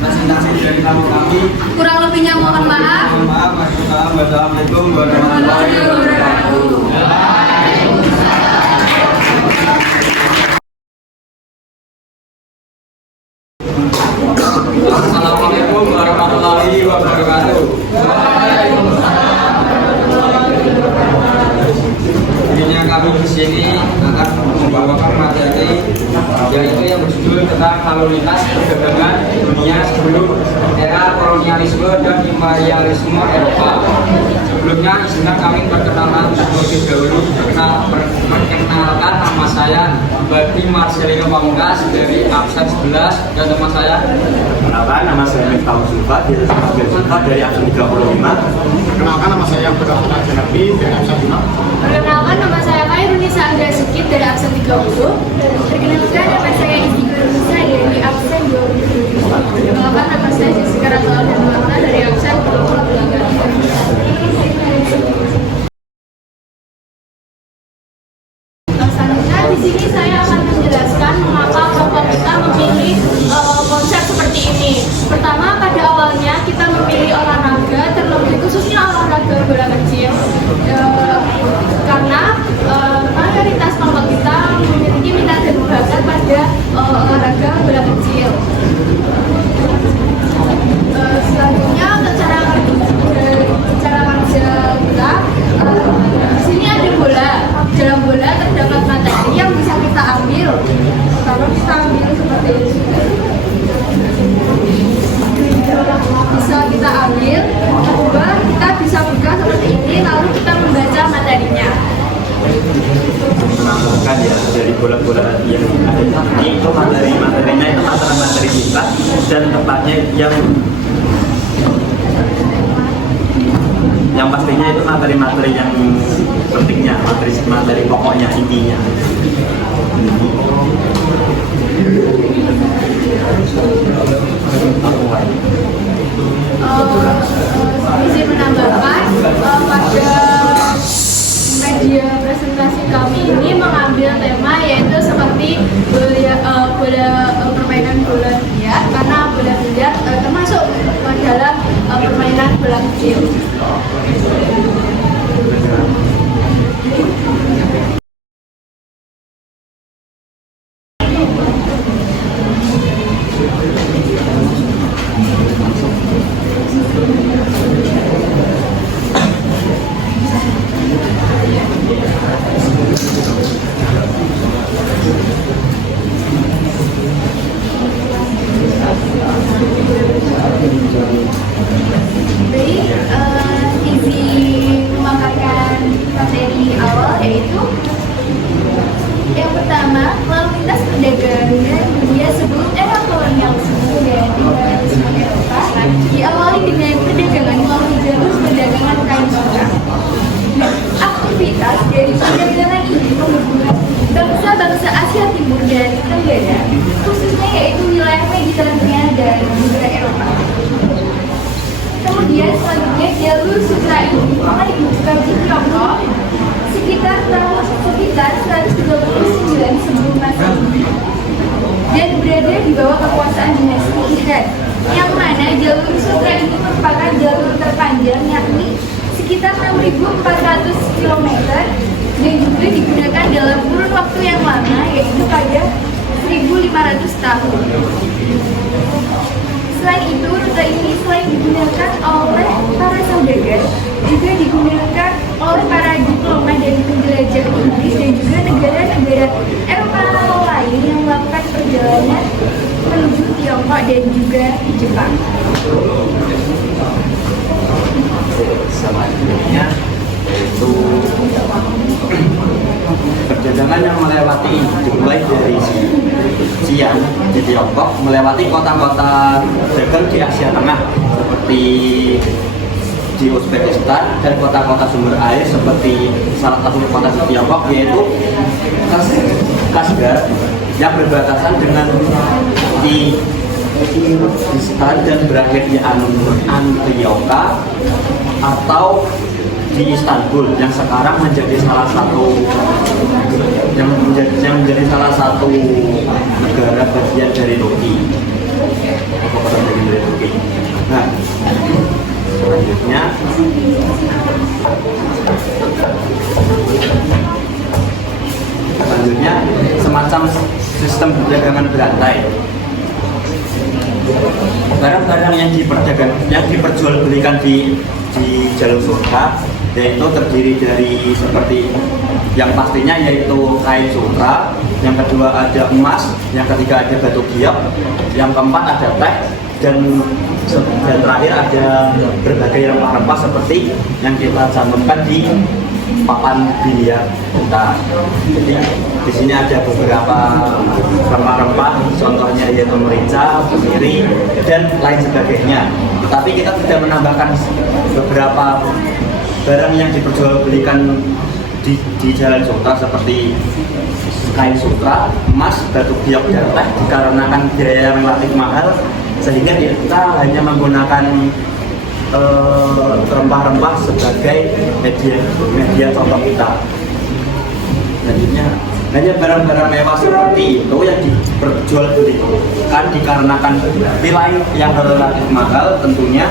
Presentasi dari kami. Kurang lebihnya mohon maaf. Assalamualaikum warahmatullahi wabarakatuh. tentang lalu lintas perdagangan dunia sebelum era kolonialisme dan imperialisme Eropa. Sebelumnya izinkan kami perkenalkan terlebih dahulu perkenalkan nama saya Bati Marcelino Pamungkas dari absen 11 dan teman saya. Perkenalkan nama saya Miftahul Zulfa dari absen 35. Perkenalkan nama saya Abdurrahman Janabi dari absen 5. Perkenalkan nama saya Kairunisa Andrea Sukit dari absen 30. Perkenalkan nama saya Istiqo Nisa dari absen 20. Perkenalkan nama saya Jessica Ratula dan Marta dari absen 28. Selanjutnya di sini saya akan menjelaskan mengapa kelompok kita memilih konsep seperti ini. Pertama, pada awalnya kita memilih olahraga, terlebih khususnya olahraga bola kecil, karena mayoritas kelompok kita memiliki minat dan bakat pada olahraga bola kecil. Selanjutnya untuk cara kerja bola, di sini ada bola. Dalam bola terdapat materi yang bisa kita ambil. Kalau kita ambil seperti ini, bisa kita ambil. Kedua, kita bisa buka seperti ini, lalu kita membaca materinya. Menambahkan ya dari bola-bola yang ada itu materinya itu materi kita dan tempatnya yang pastinya itu materi-materi yang pentingnya, materi pokoknya, intinya. Izin menambahkan pada media presentasi kami ini mengambil tema yaitu seperti permainan bola biliar, karena bola biliar termasuk dalam permainan bola kecil. Izin memaparkan materi awal, yaitu yang pertama, lalu lintas perdagangan dunia sebelum era kolonialisme dan imperialisme Eropa diawali dengan perdagangan melalui jalur perdagangan kain sutra. Aktivitas dari perdagangan ini menghubungkan bangsa-bangsa Asia Timur dan Tenggara, khususnya yaitu wilayah Mediterania dan juga Eropa. Kemudian selanjutnya jalur sutra ini mulai dibuka di Tiongkok sekitar tahun 139 sebelum Masehi dan berada di bawah kekuasaan dinasti Han, yang mana jalur sutra ini merupakan jalur terpanjang, yakni sekitar 6.400 km dan juga digunakan dalam kurun waktu yang lama, yaitu pada 1.500 tahun. Selain itu, rute ini selain digunakan oleh para saudagar, juga digunakan oleh para diplomat dan penjelajah Inggris dan juga negara-negara Eropa lain yang melakukan perjalanan menuju Tiongkok dan juga Jepang. Selanjutnya yaitu perjalanan yang melewati dimulai dari Xi'an di Tiongkok, melewati kota-kota dagang di Asia Tengah seperti di Uzbekistan dan kota-kota sumber air seperti salah satu kota di Tiongkok yaitu Kashgar yang berbatasan dengan Uzbekistan dan berakhir di Antioquia atau di Istanbul yang sekarang menjadi salah satu negara bagian dari Turki. Nah, selanjutnya semacam sistem perdagangan berantai. Barang-barang yang diperjualbelikan di jalur sutra yaitu terdiri dari seperti yang pastinya yaitu kain sutra, yang kedua ada emas, yang ketiga ada batu giok, yang keempat ada teh, dan terakhir ada berbagai rempah-rempah seperti yang kita cantumkan di papan biliar kita. Jadi di sini ada beberapa rempah-rempah, contohnya yaitu merica, kemiri, dan lain sebagainya. Tapi kita tidak menambahkan beberapa barang yang diperjualbelikan di Jalan Sutra seperti kain sutra, emas, batu giok, dan teh dikarenakan biaya yang relatif mahal, sehingga kita hanya menggunakan rempah-rempah sebagai media contoh kita. Selanjutnya hanya barang-barang mewah seperti itu yang diperjualbelikan dikarenakan nilai yang relatif mahal tentunya,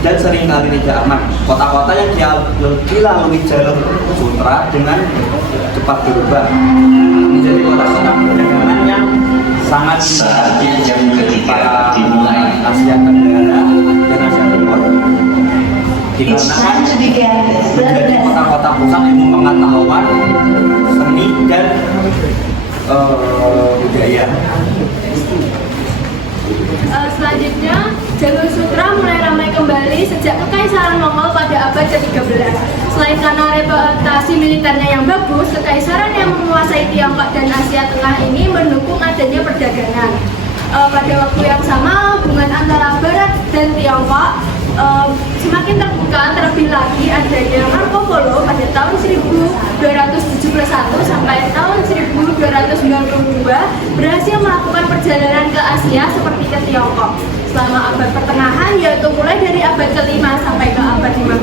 dan seringkali tidak aman. Kota-kota yang dilalui jalur sutra dengan cepat berubah menjadi kota-kota perdagangan yang sangat diminati para Asia Tenggara dan Asia Timur, dikarenakan menjadi kota-kota pusat ilmu pengetahuan, seni, dan budaya. Selanjutnya, jalur sutra mulai ramai kembali sejak Kekaisaran Mongol pada abad ke-13. Selain karena reputasi militernya yang bagus, kekaisaran yang menguasai Tiongkok dan Asia Tengah ini mendukung adanya perdagangan. Pada waktu yang sama, hubungan antara Barat dan Tiongkok semakin terbuka, terlebih lagi adanya Marco Polo pada tahun 1271 sampai tahun 1292 berhasil melakukan perjalanan ke Asia seperti ke Tiongkok. Selama abad pertengahan, yaitu mulai dari abad ke-5 sampai ke abad 15,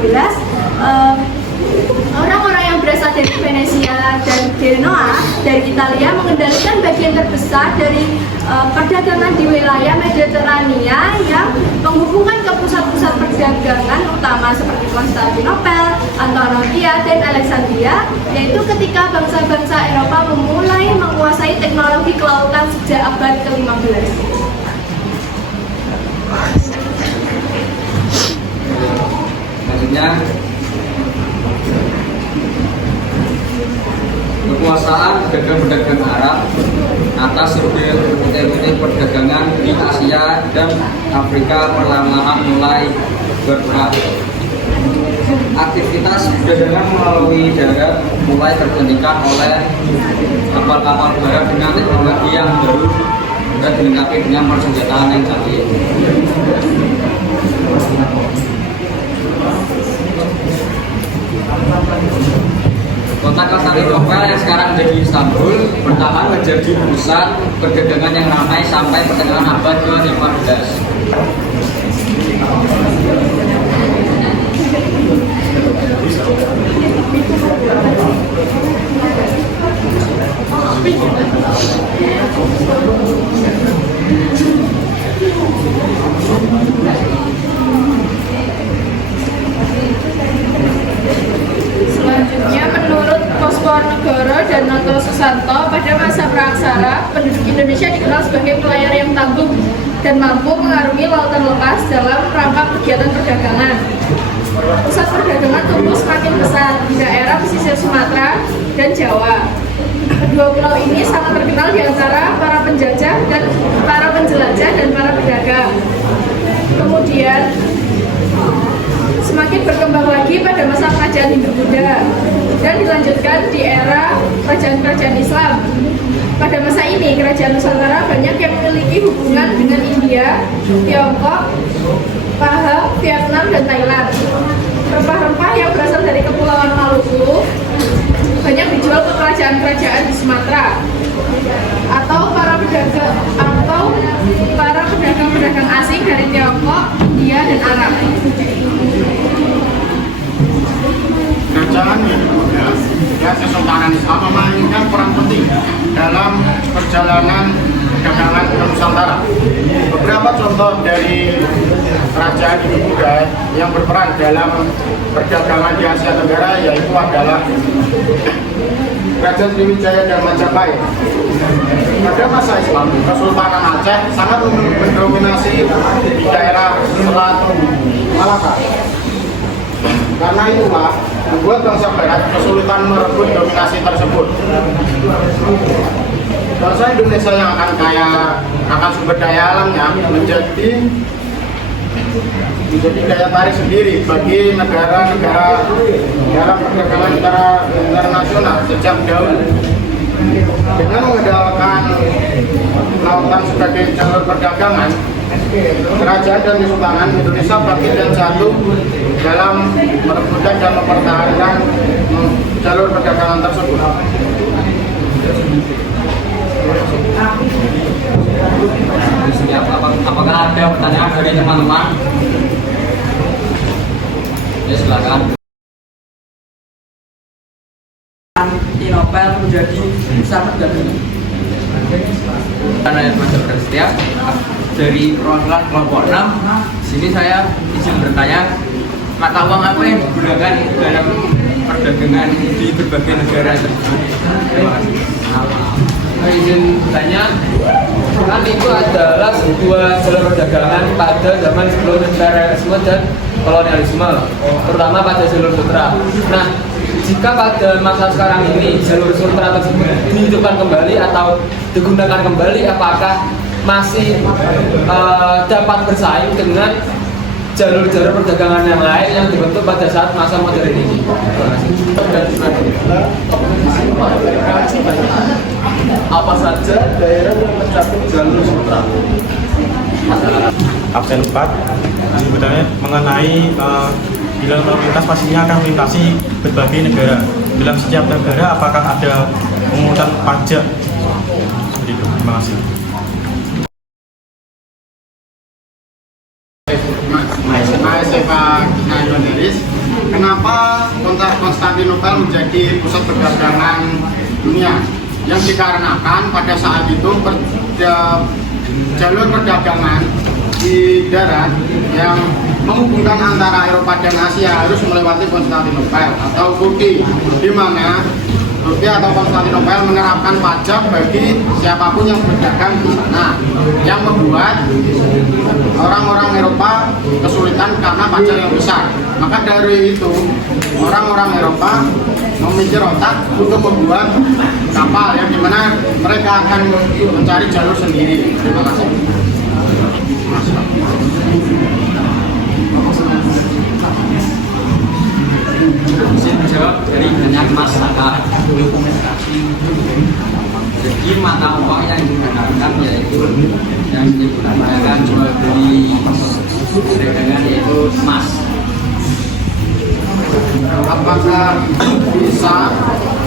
orang-orang yang berasal dari Venesia dan Genoa dari Italia mengendalikan bagian terbesar dari perdagangan di wilayah Mediterania yang menghubungkan ke pusat-pusat perdagangan utama seperti Konstantinopel, Antioquia, dan Alexandria, yaitu ketika bangsa-bangsa Eropa memulai menguasai teknologi kelautan sejak abad ke-15. Selanjutnya, kekuasaan pedagang-pedagang Arab atas rute perdagangan di Asia dan Afrika perlahan-lahan mulai berkurang. Aktivitas perdagangan melalui darat mulai tergantikan oleh kapal-kapal barat dengan teknologi yang baru dan dilengkapi dengan persenjataan yang canggih. Kota Konstantinopel yang sekarang menjadi Istanbul bertahan menjadi pusat perdagangan yang ramai sampai pertengahan abad ke-15. Selanjutnya, menurut Posponegoro dan Noto Susanto, pada masa Praksara, penduduk Indonesia dikenal sebagai pelayar yang tangguh dan mampu mengarungi lautan lepas dalam rangka kegiatan perdagangan. Pusat perdagangan tumbuh semakin besar di daerah pesisir Sumatera dan Jawa. Kedua pulau ini sangat terkenal di antara para penjajah dan para penjelajah dan para pedagang. Kemudian semakin berkembang lagi pada masa kerajaan Hindu-Buddha dan dilanjutkan di era kerajaan-kerajaan Islam. Pada masa ini, kerajaan Nusantara banyak yang memiliki hubungan dengan India, Tiongkok, Pahang, Vietnam, dan Thailand. Rempah-rempah yang berasal dari Kepulauan Maluku banyak dijual ke kerajaan-kerajaan di Sumatera atau para pedagang-pedagang asing dari Tiongkok, India, dan Arab. Kerajaan Hindu-Buddha dan Kesultanan Islam memainkan peran penting dalam perjalanan perdagangan ke Nusantara. Beberapa contoh dari kerajaan Hindu-Buddha yang berperan dalam perdagangan di Asia Tenggara yaitu adalah Kerajaan Sriwijaya dan Majapahit. Pada masa Islam, Kesultanan Aceh sangat mendominasi di daerah Selat Malaka. Karena itulah membuat bangsa Barat kesulitan merebut dominasi tersebut. bangsa Indonesia yang akan kaya akan sumber daya alamnya menjadi daya tarik sendiri bagi negara-negara dalam perdagangan internasional sejak dahulu. Dengan mengandalkan lautan sebagai jalur perdagangan, kerajaan dan kesultanan Indonesia bangkit dan jatuh dalam merebutkan dan mempertahankan jalur perdagangan tersebut. Apakah ada pertanyaan dari teman-teman? Ya, silakan. Novel menjadi pusat perdagangan. Karena masuk setiap dari perwakilan kelompok 6, sini saya izin bertanya, mata uang apa yang digunakan dalam perdagangan di berbagai negara tersebut? Terima kasih. Saya izin bertanya, kan itu adalah sebuah jalur perdagangan pada zaman sebelum imperialisme dan kolonialisme, terutama pada jalur sutra. Nah, jika pada masa sekarang ini jalur sutra tersebut dihidupkan kembali atau digunakan kembali, apakah masih dapat bersaing dengan jalur-jalur perdagangan yang lain yang dibentuk pada saat masa modern ini? Apa saja daerah yang mencakup jalur sutra? Absen 4 sebenarnya mengenai bila lalu lintas pastinya akan melintasi berbagai negara. Dalam setiap negara apakah ada pemungutan pajak? Seperti itu. Terima kasih. Kenapa Konstantinopel menjadi pusat perdagangan dunia? Yang dikarenakan pada saat itu jalur perdagangan di darat yang menghubungkan antara Eropa dan Asia harus melewati Konstantinopel atau Turki, di mana Turki atau Konstantinopel menerapkan pajak bagi siapapun yang berdagang di sana, yang membuat orang-orang Eropa kesulitan karena pajak yang besar. Maka dari itu orang-orang Eropa memikir otak untuk membuat kapal yang dimana mereka akan mencari jalur sendiri. Terima kasih. Bisa dijawab dari banyak masyarakat. Jadi mata uang yang digunakan yaitu yang digunakan jual beli perdagangan yaitu emas. Apakah bisa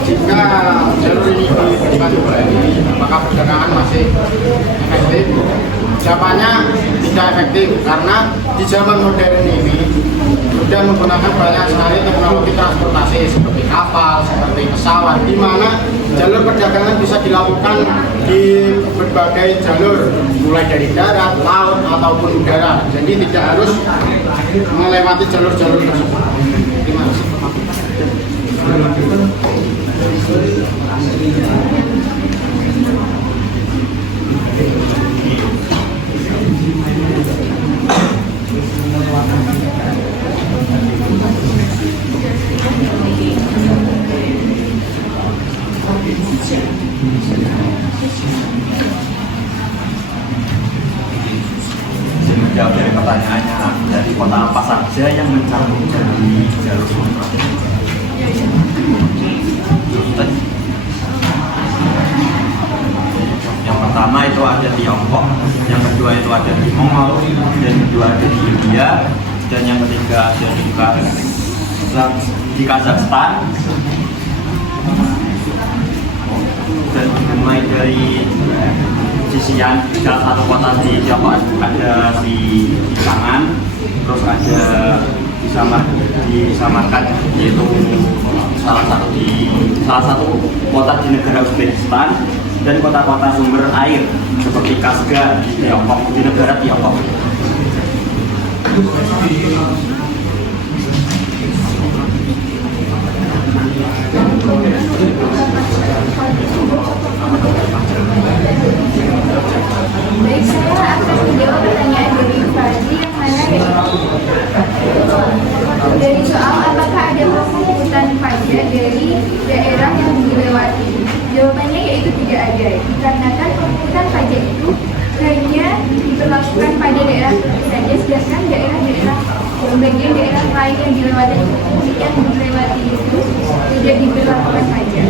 jika jalur ini diberikan kembali, apakah perdagangan masih efektif? Jawabannya tidak efektif karena di zaman modern ini sudah menggunakan banyak sekali teknologi transportasi seperti kapal, seperti pesawat, di mana jalur perdagangan bisa dilakukan di berbagai jalur, mulai dari darat, laut ataupun udara. Jadi tidak harus melewati jalur-jalur tersebut. Terima kasih. Menjawab dari pertanyaannya, dari kota apa saja yang mencakup dari jalur sutra? Yang pertama itu ada di Tiongkok, yang kedua itu ada di Mongol, dan kedua ada di India, dan yang ketiga ada di Kazakhstan, dan mulai dari sisian salah satu kota di Tiongkok ada di Tangan, terus ada disamarkan yaitu salah satu kota di negara Uzbekistan, dan kota-kota sumber air seperti Kashgar di Tiongkok, di negara Tiongkok. Baik, saya akan menjawab pertanyaan dari Fadli yang mana dari soal apakah ada pemungutan pajak dari daerah yang dilewati. Jawabannya yaitu tidak ada. dikarenakan pemungutan pajak itu hanya diberlakukan pada daerah tertentu saja, sedangkan daerah-daerah bagian daerah lain yang melewati itu tidak diberlakukan pajak.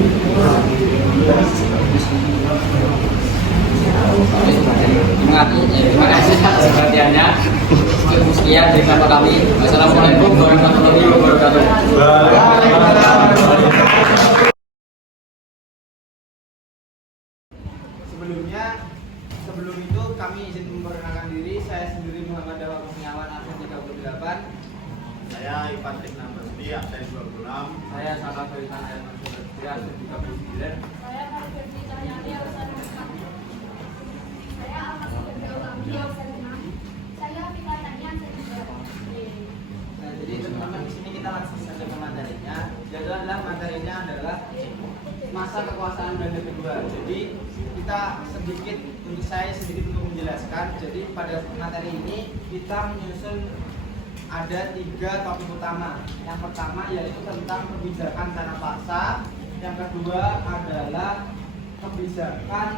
Terima kasih atas perhatiannya. Sekian dari kami. Wassalamualaikum warahmatullahi wabarakatuh. Sebelum itu kami izin memperkenalkan diri. Saya sendiri Muhammad Dawa Kurniawan, absen 38. Saya Ipan Tekna Basri, absen 26. Saya Saka Beritan Air Mansur, absen 39. Saya Margariti Cahyani, absen 4. Saya Ahmad Abdi, absen 6. Saya Vita Tani, absen 3. Nah, jadi teman-teman di sini kita langsung saja ke materinya. Materinya adalah masa kekuasaan Belanda kedua. Jadi saya sedikit untuk menjelaskan. Jadi pada materi ini kita menyusun ada 3 topik utama. Yang pertama yaitu tentang kebijakan tanah paksa. Yang kedua adalah kebijakan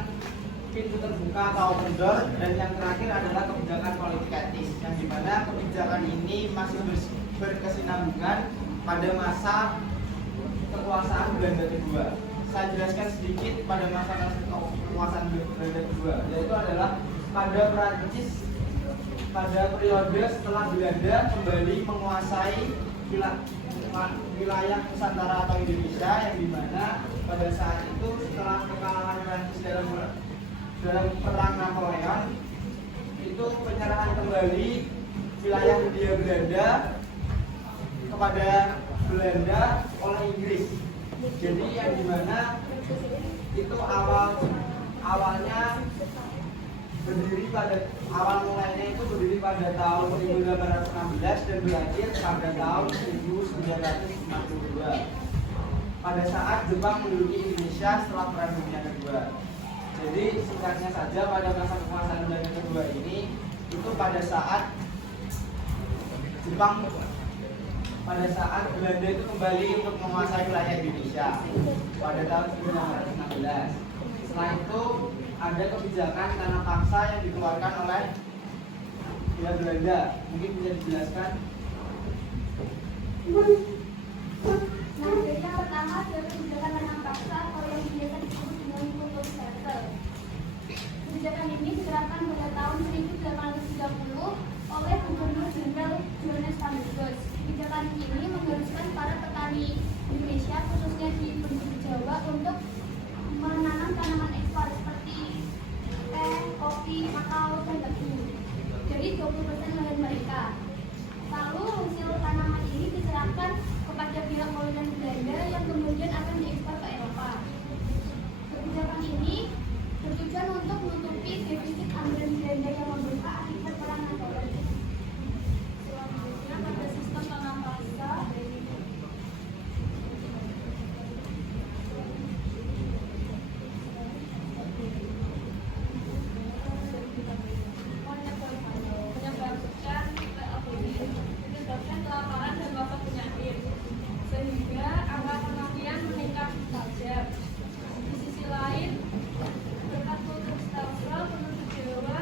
pintu terbuka atau open door, dan yang terakhir adalah kebijakan politik etis, yang dimana kebijakan ini masih berkesinambungan pada masa kekuasaan Belanda kedua. Saya jelaskan sedikit pada masa kekuasaan Belanda kedua, yaitu adalah pada Prancis pada periode setelah Belanda kembali menguasai wilayah Nusantara atau Indonesia, yang dimana pada saat itu setelah kekalahan Prancis dalam perang Napoleon, itu penyerahan kembali wilayah Hindia Belanda kepada Belanda oleh Inggris. Jadi yang dimana itu awalnya berdiri pada mulainya itu berdiri pada tahun 1816 dan berakhir pada tahun 1942 pada saat Jepang menduduki Indonesia setelah Perang Dunia Kedua. Jadi singkatnya saja, pada masa kekuasaan Belanda kedua ini itu pada saat Belanda itu kembali untuk menguasai wilayah Indonesia pada tahun 1916. Setelah itu ada kebijakan tanah paksa yang dikeluarkan oleh pihak Belanda. Mungkin bisa dijelaskan? Nah, jadi yang pertama adalah kebijakan tanah paksa atau yang biasa disebut dengan kultur settle. Kebijakan ini diterapkan pada tahun 1830 oleh Gubernur Jenderal Johannes van der Goes. Kebijakan ini mengharuskan para petani Indonesia, khususnya di penjuru Jawa, untuk menanam tanaman ekspor seperti teh, kopi, kakao, dan tebu. Jadi 20% lahan mereka. Lalu hasil tanaman ini diserahkan kepada pihak kolonial Belanda yang kemudian akan diekspor ke Eropa. Kebijakan ini bertujuan untuk menutupi defisit anggaran Belanda yang membengkak akibat perang Napoleon. Selanjutnya pada sistem tanah paksa menyebabkan kelaparan dan wabah penyakit, sehingga angka kematian meningkat tajam. Di sisi lain, berkat kultur stastra penduduk Jawa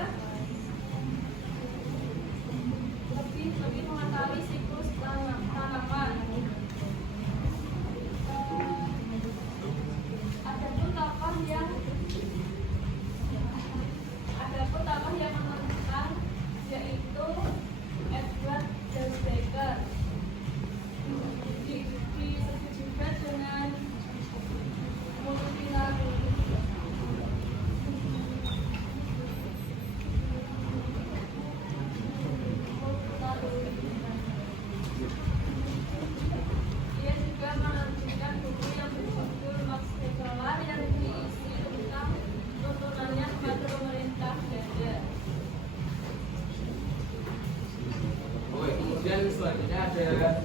lebih mengetahui siklus tanaman. Adapun tokoh yang menentukan yaitu Edward Decker. Disebut juga dengan multilateralisme. Dia juga menerbitkan buku yang berjudul Max Weber yang diisi tentang tuntunannya kepada pemerintah Belanda. Kemudian selanjutnya ada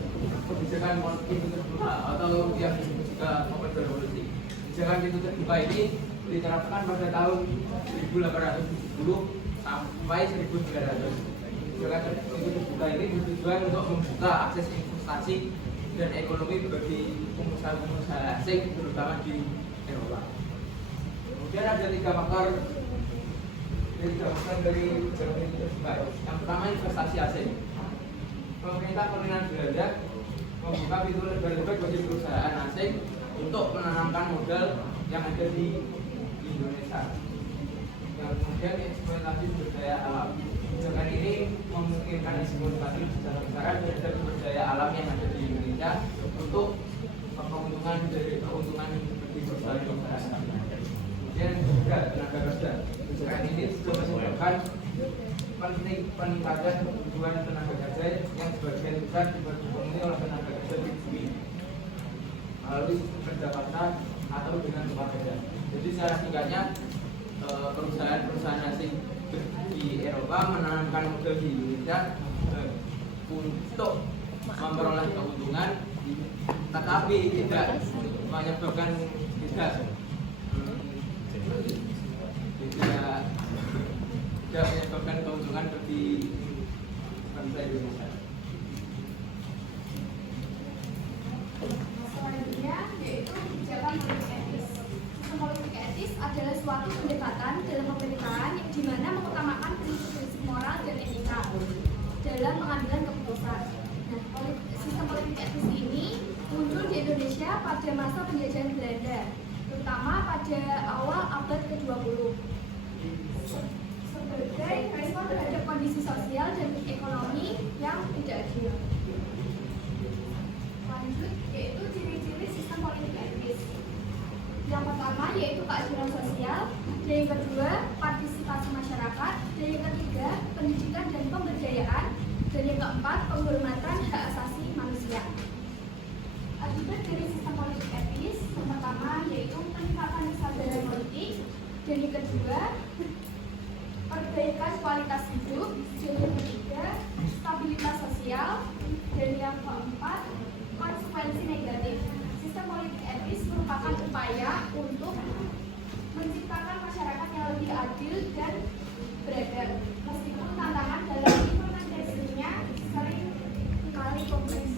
kebijakan pintu terbuka atau yang disebut juga open door policy. Kebijakan pintu terbuka ini diterapkan pada tahun 1870 sampai 1900. Kebijakan pintu terbuka ini bertujuan untuk membuka akses investasi dan ekonomi bagi pengusaha-pengusaha asing, terutama di Eropa. Kemudian ada 3 faktor dari kebijakan ini terbuka. Yang pertama investasi asing. Pemerintah pemerintahan Belanda membuka pintu lebar-lebar bagi perusahaan asing untuk menanamkan modal yang ada di Indonesia. Yang kemudian eksploitasi sumber daya alam. Kebijakan ini memungkinkan eksploitasi besar-besaran terhadap sumber daya alam yang ada di Indonesia untuk keuntungan bagi perusahaan. Kemudian juga tenaga kerja. Kebijakan ini juga menyebabkan peningkatan kebutuhan tenaga kerja yang sebagian besar dipenuhi oleh tenaga kerja pribumi melalui sistem kerja paksa atau dengan upah kerja. Jadi secara singkatnya perusahaan-perusahaan asing di Eropa menanamkan modal di Indonesia untuk memperoleh keuntungan, tetapi tidak menyebabkan tidak menyebabkan keuntungan bagi bangsa Indonesia. Selanjutnya yaitu kebijakan politik etis. Sistem politik etis adalah suatu pendekatan dalam pemerintahan yang dimana mengutamakan prinsip-prinsip moral dan etika dalam pengambilan keputusan. Nah, sistem politik etis ini muncul di Indonesia pada masa penjajahan Belanda, terutama pada awal abad ke-20. Sebagai respon terhadap kondisi sosial dan ekonomi yang tidak adil. Lanjut, yaitu ciri-ciri sistem politik etis. Yang pertama yaitu keadilan sosial, dan yang kedua partisipasi masyarakat, dan yang ketiga pendidikan dan pemberdayaan, dan yang keempat penghormatan hak asasi manusia. Akibat dari sistem politik etis, yang pertama yaitu peningkatan kesadaran politik, dan yang kedua perbaikan kualitas hidup, dan yang ketiga stabilitas sosial, dan yang keempat konsekuensi negatif. Sistem politik etis merupakan upaya untuk menciptakan masyarakat yang lebih adil dan beradab, meskipun tantangan dalam implementasinya sering kali kompleks.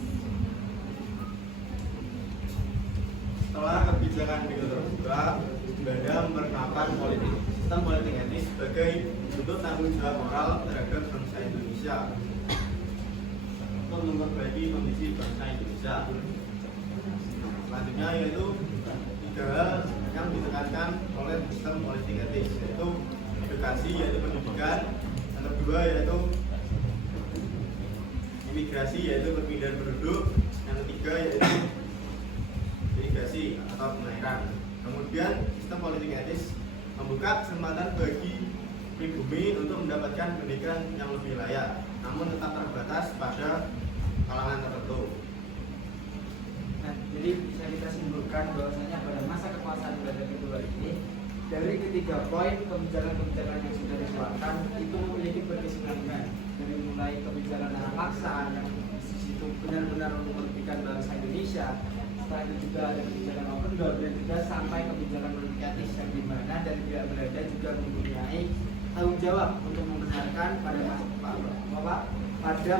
Setelah kebijakan pintu terbuka, Belanda menerapkan sistem politik etis sebagai bentuk tanggung jawab moral terhadap bangsa Indonesia untuk memperbaiki kondisi bangsa Indonesia. Selanjutnya yaitu 3 hal yang ditekankan oleh sistem politik etis, yaitu edukasi, yaitu pendidikan, yang kedua yaitu imigrasi, yaitu perpindahan penduduk, yang ketiga yaitu irigasi atau pengairan. Kemudian sistem politik etis membuka kesempatan bagi pribumi untuk mendapatkan pendidikan yang lebih layak, namun tetap terbatas pada kalangan tertentu. Nah, jadi bisa kita simpulkan bahwasanya pada masa kekuasaan Belanda kedua ini, dari ketiga poin kebijakan-kebijakan yang sudah dikeluarkan itu memiliki berkesinambungan, dari mulai kebijakan tanah paksa yang di situ benar-benar untuk merugikan bangsa Indonesia. Setelah itu juga ada kebijakan open door dan juga sampai kebijakan politik etis yang dimana dari pihak Belanda juga mempunyai tanggung jawab untuk membenarkan pada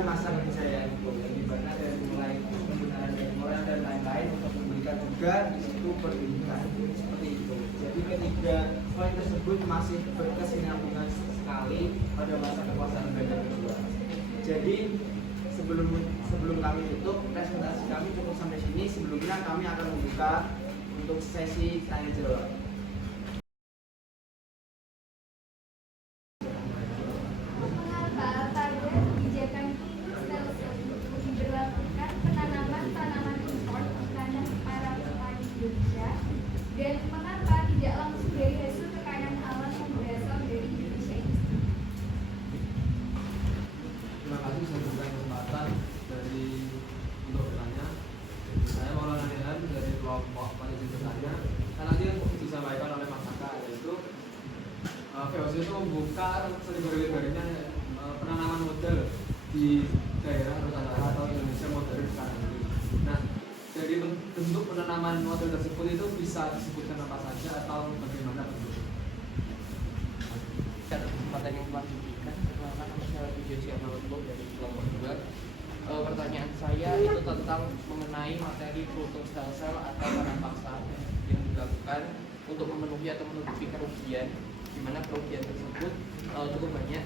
masa kejayaan itu, yang dimana dari mulai pembenaran dari moral dan lain-lain untuk memberikan juga di situ perlindungan seperti itu. Jadi ketiga poin tersebut masih berkesinambungan sekali pada masa kekuasaan Belanda kedua. Jadi sebelum kami tutup presentasi kami cukup sampai sini. Sebelumnya kami akan membuka untuk sesi tanya jawab. Mengapa pada kebijakan diberlakukan penanaman tanaman impor karena para petani Indonesia, dan mengapa tidak langsung dari hasil kekayaan alam yang berasal dari Indonesia itu? Terima kasih sudah memberikan kesempatan untuk bertanya. Saya Maulana Dehan dari kelompok manajemen bertanya. Kan nanti disampaikan oleh Mas Saka, yaitu VOC itu membuka selebar-lebarnya penanaman modal di daerah Nusantara atau Indonesia modern sekarang ini. Nah, dari bentuk penanaman modal tersebut itu bisa disebutkan apa saja atau bagaimana bentuknya? Kesempatan yang telah diberikan, perkenalkan nama saya Video Siapa dari kelompok 2. Pertanyaan saya itu tentang mengenai materi kultur sel atau tanam paksa yang dilakukan untuk memenuhi atau menutupi kerugian, di mana kerugian tersebut cukup banyak.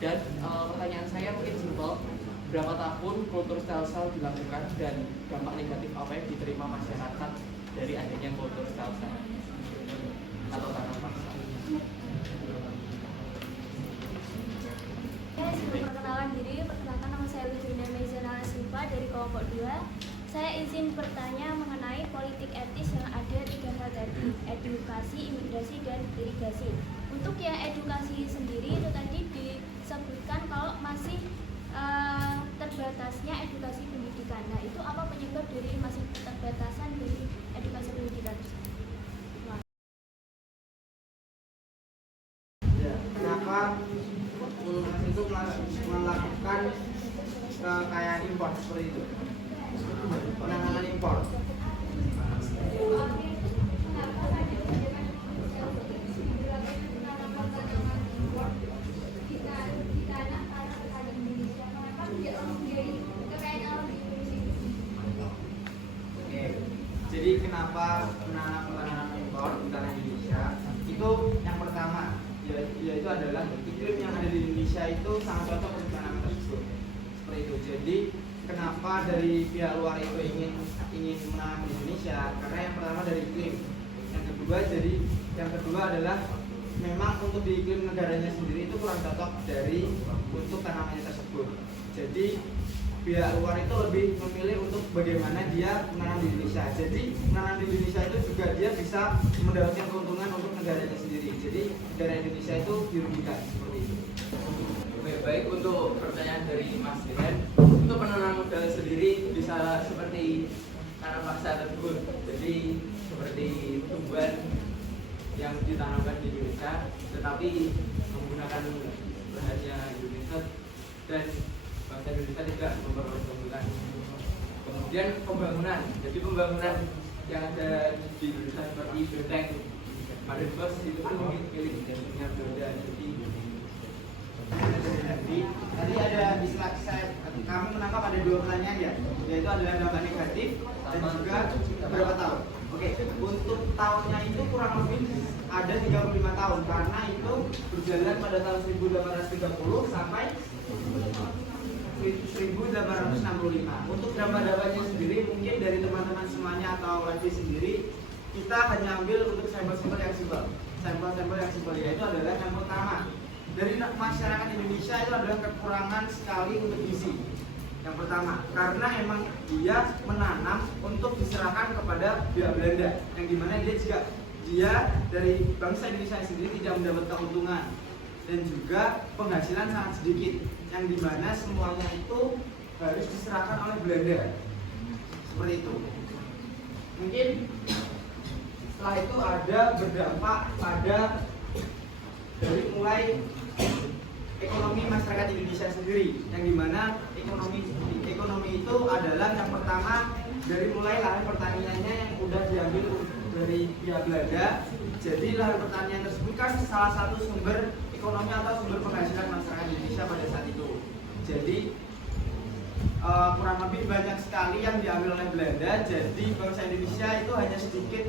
Dan pertanyaan saya mungkin simpel, berapa tahun kultur stelsel dilakukan dan dampak negatif apa yang diterima masyarakat dari adanya kultur stelsel atau tanam paksa? Sebelum perkenalan diri, perkenalkan nama saya Ludwina Mezana Silva dari kelompok 2. Saya izin bertanya mengenai politik etis yang ada 3 hal tadi, edukasi, imigrasi, dan irigasi. Untuk yang edukasi sendiri itu tadi disebutkan kalau masih terbatasnya edukasi pendidikan. Nah, itu apa penyebab dari masih terbatasan dari edukasi pendidikan tersebut? Ya, kenapa itu melakukan kekayaan impor seperti itu, penanganan impor? Jadi kenapa penanganan impor di tanah Indonesia? Itu yang pertama, yaitu adalah iklim yang ada di Indonesia itu sangat cocok untuk tanaman tersebut. Seperti itu. Jadi kenapa dari pihak luar itu ingin menanam di Indonesia? Karena yang pertama dari iklim. Yang kedua adalah memang untuk di iklim negaranya sendiri itu kurang cocok untuk tanamannya tersebut. Jadi pihak luar itu lebih memilih untuk bagaimana dia menanam di Indonesia. Jadi menanam di Indonesia itu juga dia bisa mendapatkan keuntungan untuk negaranya sendiri. Jadi negara Indonesia itu dirugikan seperti itu. Baik, untuk pertanyaan dari Mas Diren, untuk penanam modal sendiri bisa seperti tanam paksa tersebut. Jadi seperti tumbuhan yang ditanamkan di Indonesia, tetapi menggunakan bahannya Indonesia dan bangsa Indonesia tidak memperuntukkan. Kemudian pembangunan, jadi pembangunan yang ada di Indonesia seperti benteng Marinbus itu kan milik punya Belanda. Jadi tadi ada istilah kami menangkap ada 2 pertanyaan ya, yaitu adalah dampak negatif dan juga berapa tahun. Oke, untuk tahunnya itu kurang lebih ada 35 tahun karena itu berjalan pada tahun 1830 sampai 1865. Untuk dampak-dampaknya sendiri mungkin dari teman-teman semuanya atau Radvi sendiri, kita hanya ambil untuk sampel-sampel yang simpel. Sampel-sampel yang simpel yaitu adalah yang pertama, dari masyarakat Indonesia itu adalah kekurangan sekali untuk gizi. Yang pertama, karena emang dia menanam untuk diserahkan kepada pihak Belanda, yang dimana dia dari bangsa Indonesia sendiri tidak mendapat keuntungan dan juga penghasilan sangat sedikit, yang dimana semuanya itu harus diserahkan oleh Belanda. Seperti itu. Mungkin setelah itu ada berdampak pada dari mulai ekonomi masyarakat Indonesia sendiri, yang dimana ekonomi itu adalah yang pertama dari mulai lahan pertaniannya yang udah diambil dari pihak Belanda. Jadi lahan pertanian tersebut kan salah satu sumber ekonomi atau sumber penghasilan masyarakat Indonesia pada saat itu. Jadi kurang lebih banyak sekali yang diambil oleh Belanda. Jadi bangsa Indonesia itu hanya sedikit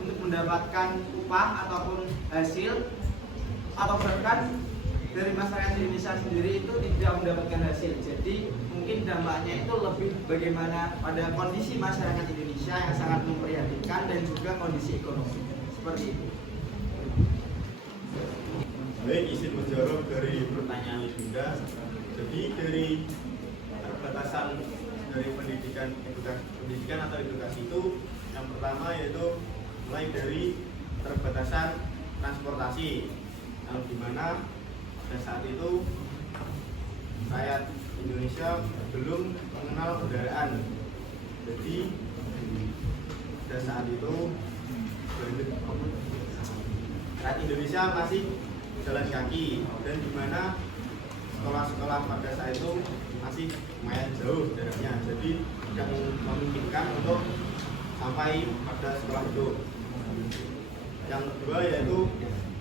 untuk mendapatkan upah ataupun hasil, atau bahkan dari masyarakat Indonesia sendiri itu tidak mendapatkan hasil. Jadi mungkin dampaknya itu lebih bagaimana pada kondisi masyarakat Indonesia yang sangat memprihatinkan dan juga kondisi ekonomi seperti itu. Baik, izin menjawab dari pertanyaan Linda. Jadi dari terbatasan dari pendidikan atau edukasi itu, yang pertama yaitu mulai dari terbatasan transportasi, yang dimana pada saat itu rakyat Indonesia belum mengenal kendaraan. Jadi pada saat itu rakyat Indonesia masih jalan kaki, dan dimana sekolah-sekolah pada saat itu masih lumayan jauh jaraknya, jadi tidak memungkinkan untuk sampai pada sekolah itu. Yang kedua yaitu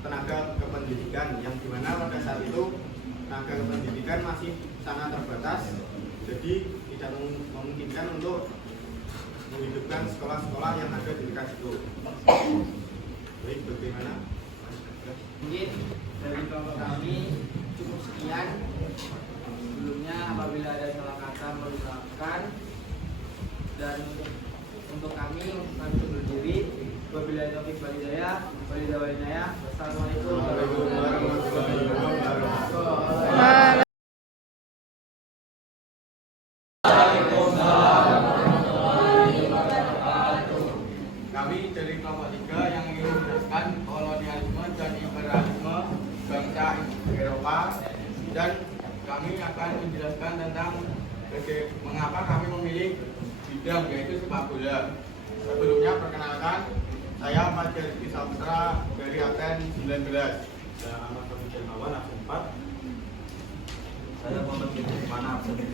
tenaga kependidikan, yang dimana pada saat itu tenaga kependidikan masih sangat terbatas, jadi tidak memungkinkan untuk menghidupkan sekolah-sekolah yang ada di dekat situ. Baik, bagaimana? Mungkin dari kelompok kami cukup sekian. Sebelumnya apabila ada salah kata mohon dimaafkan, dan untuk kami undur diri. Wabillahi taufiq wal hidayah. Wassalamualaikum warahmatullahi wabarakatuh. Kami dari kelompok 3 yang ingin menjelaskan kolonialisme dan imperialisme bangsa Eropa, dan kami akan menjelaskan tentang mengapa kami memilih bidang yaitu sepak bola. Sebelumnya perkenalkan, saya Fajar Rizky Saputra dari absen 19. Saya Ahmad Fajar Mawan absen 4. Saya Muhammad bin Mana absen 37.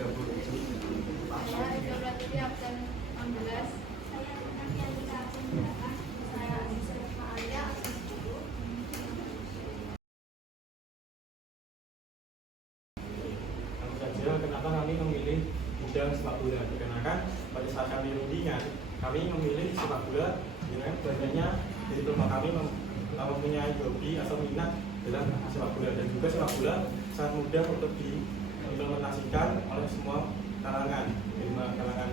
Saya Rizky Pratiti absen 16. Kenapa kami memilih bidang sepak bola? Dikarenakan pada saat kami rundingan, kami memilih sepak bola dengan banyaknya dari kelompok kami mempunyai hobi atau minat dalam sepak bola, dan juga sepak bola sangat mudah untuk diimplementasikan oleh semua kalangan, dari kalangan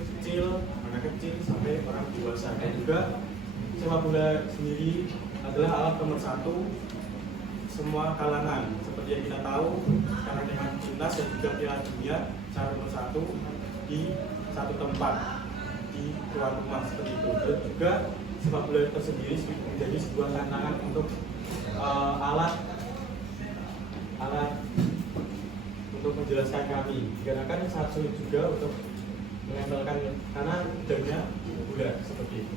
kecil, anak kecil sampai orang dewasa. Dan juga sepak bola sendiri adalah alat pemersatu semua kalangan. Seperti yang kita tahu, karena dengan timnas dan juga Piala Dunia cara bersatu di satu tempat di tuan rumah seperti itu. Dan juga sepak bola itu sendiri menjadi sebuah tantangan untuk alat untuk menjelaskan kami. Dikarenakan sangat sulit juga untuk menempelkan karena bidangnya bola seperti itu.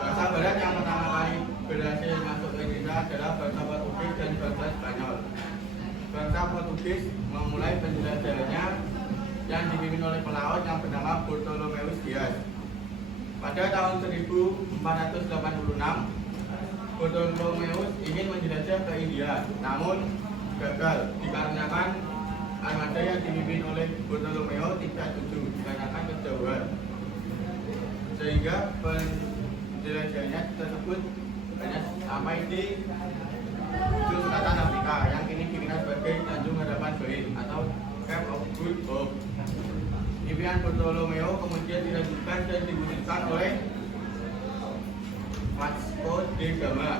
Bangsa Barat yang pertama kali berhasil masuk ke Indonesia adalah bangsa Portugis dan bangsa Spanyol. Bangsa Portugis memulai penjelajahannya yang dipimpin oleh pelaut yang bernama Bartolomeus Dias. Pada tahun 1486, Bartolomeus ingin menjelajah ke India, namun gagal dikarenakan armada yang dipimpin oleh Bartolomeus tidak setuju dikarenakan kejauhan, sehingga penjelajahannya tersebut hanya sampai di ujung selatan Afrika yang kini dikenal sebagai Tanjung Harapan Baik atau Cape of Good Hope. Impian Bartolomeo kemudian dilanjutkan dan diwujudkan oleh Vasco da Gama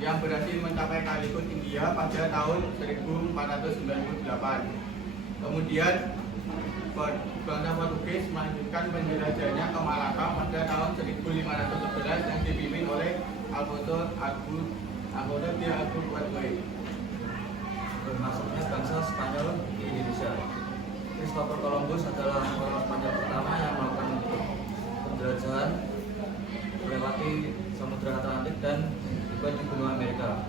yang berhasil mencapai Calicut, India pada tahun 1498. Kemudian bangsa Portugis melanjutkan penjelajahannya ke Malaka pada tahun 1511 yang dipimpin oleh Alfonso de Albuquerque. Masuknya bangsa Spanyol di Indonesia. Christopher Columbus adalah orang Spanyol pertama yang melakukan penjelajahan melewati Samudra Atlantik dan juga di benua Amerika.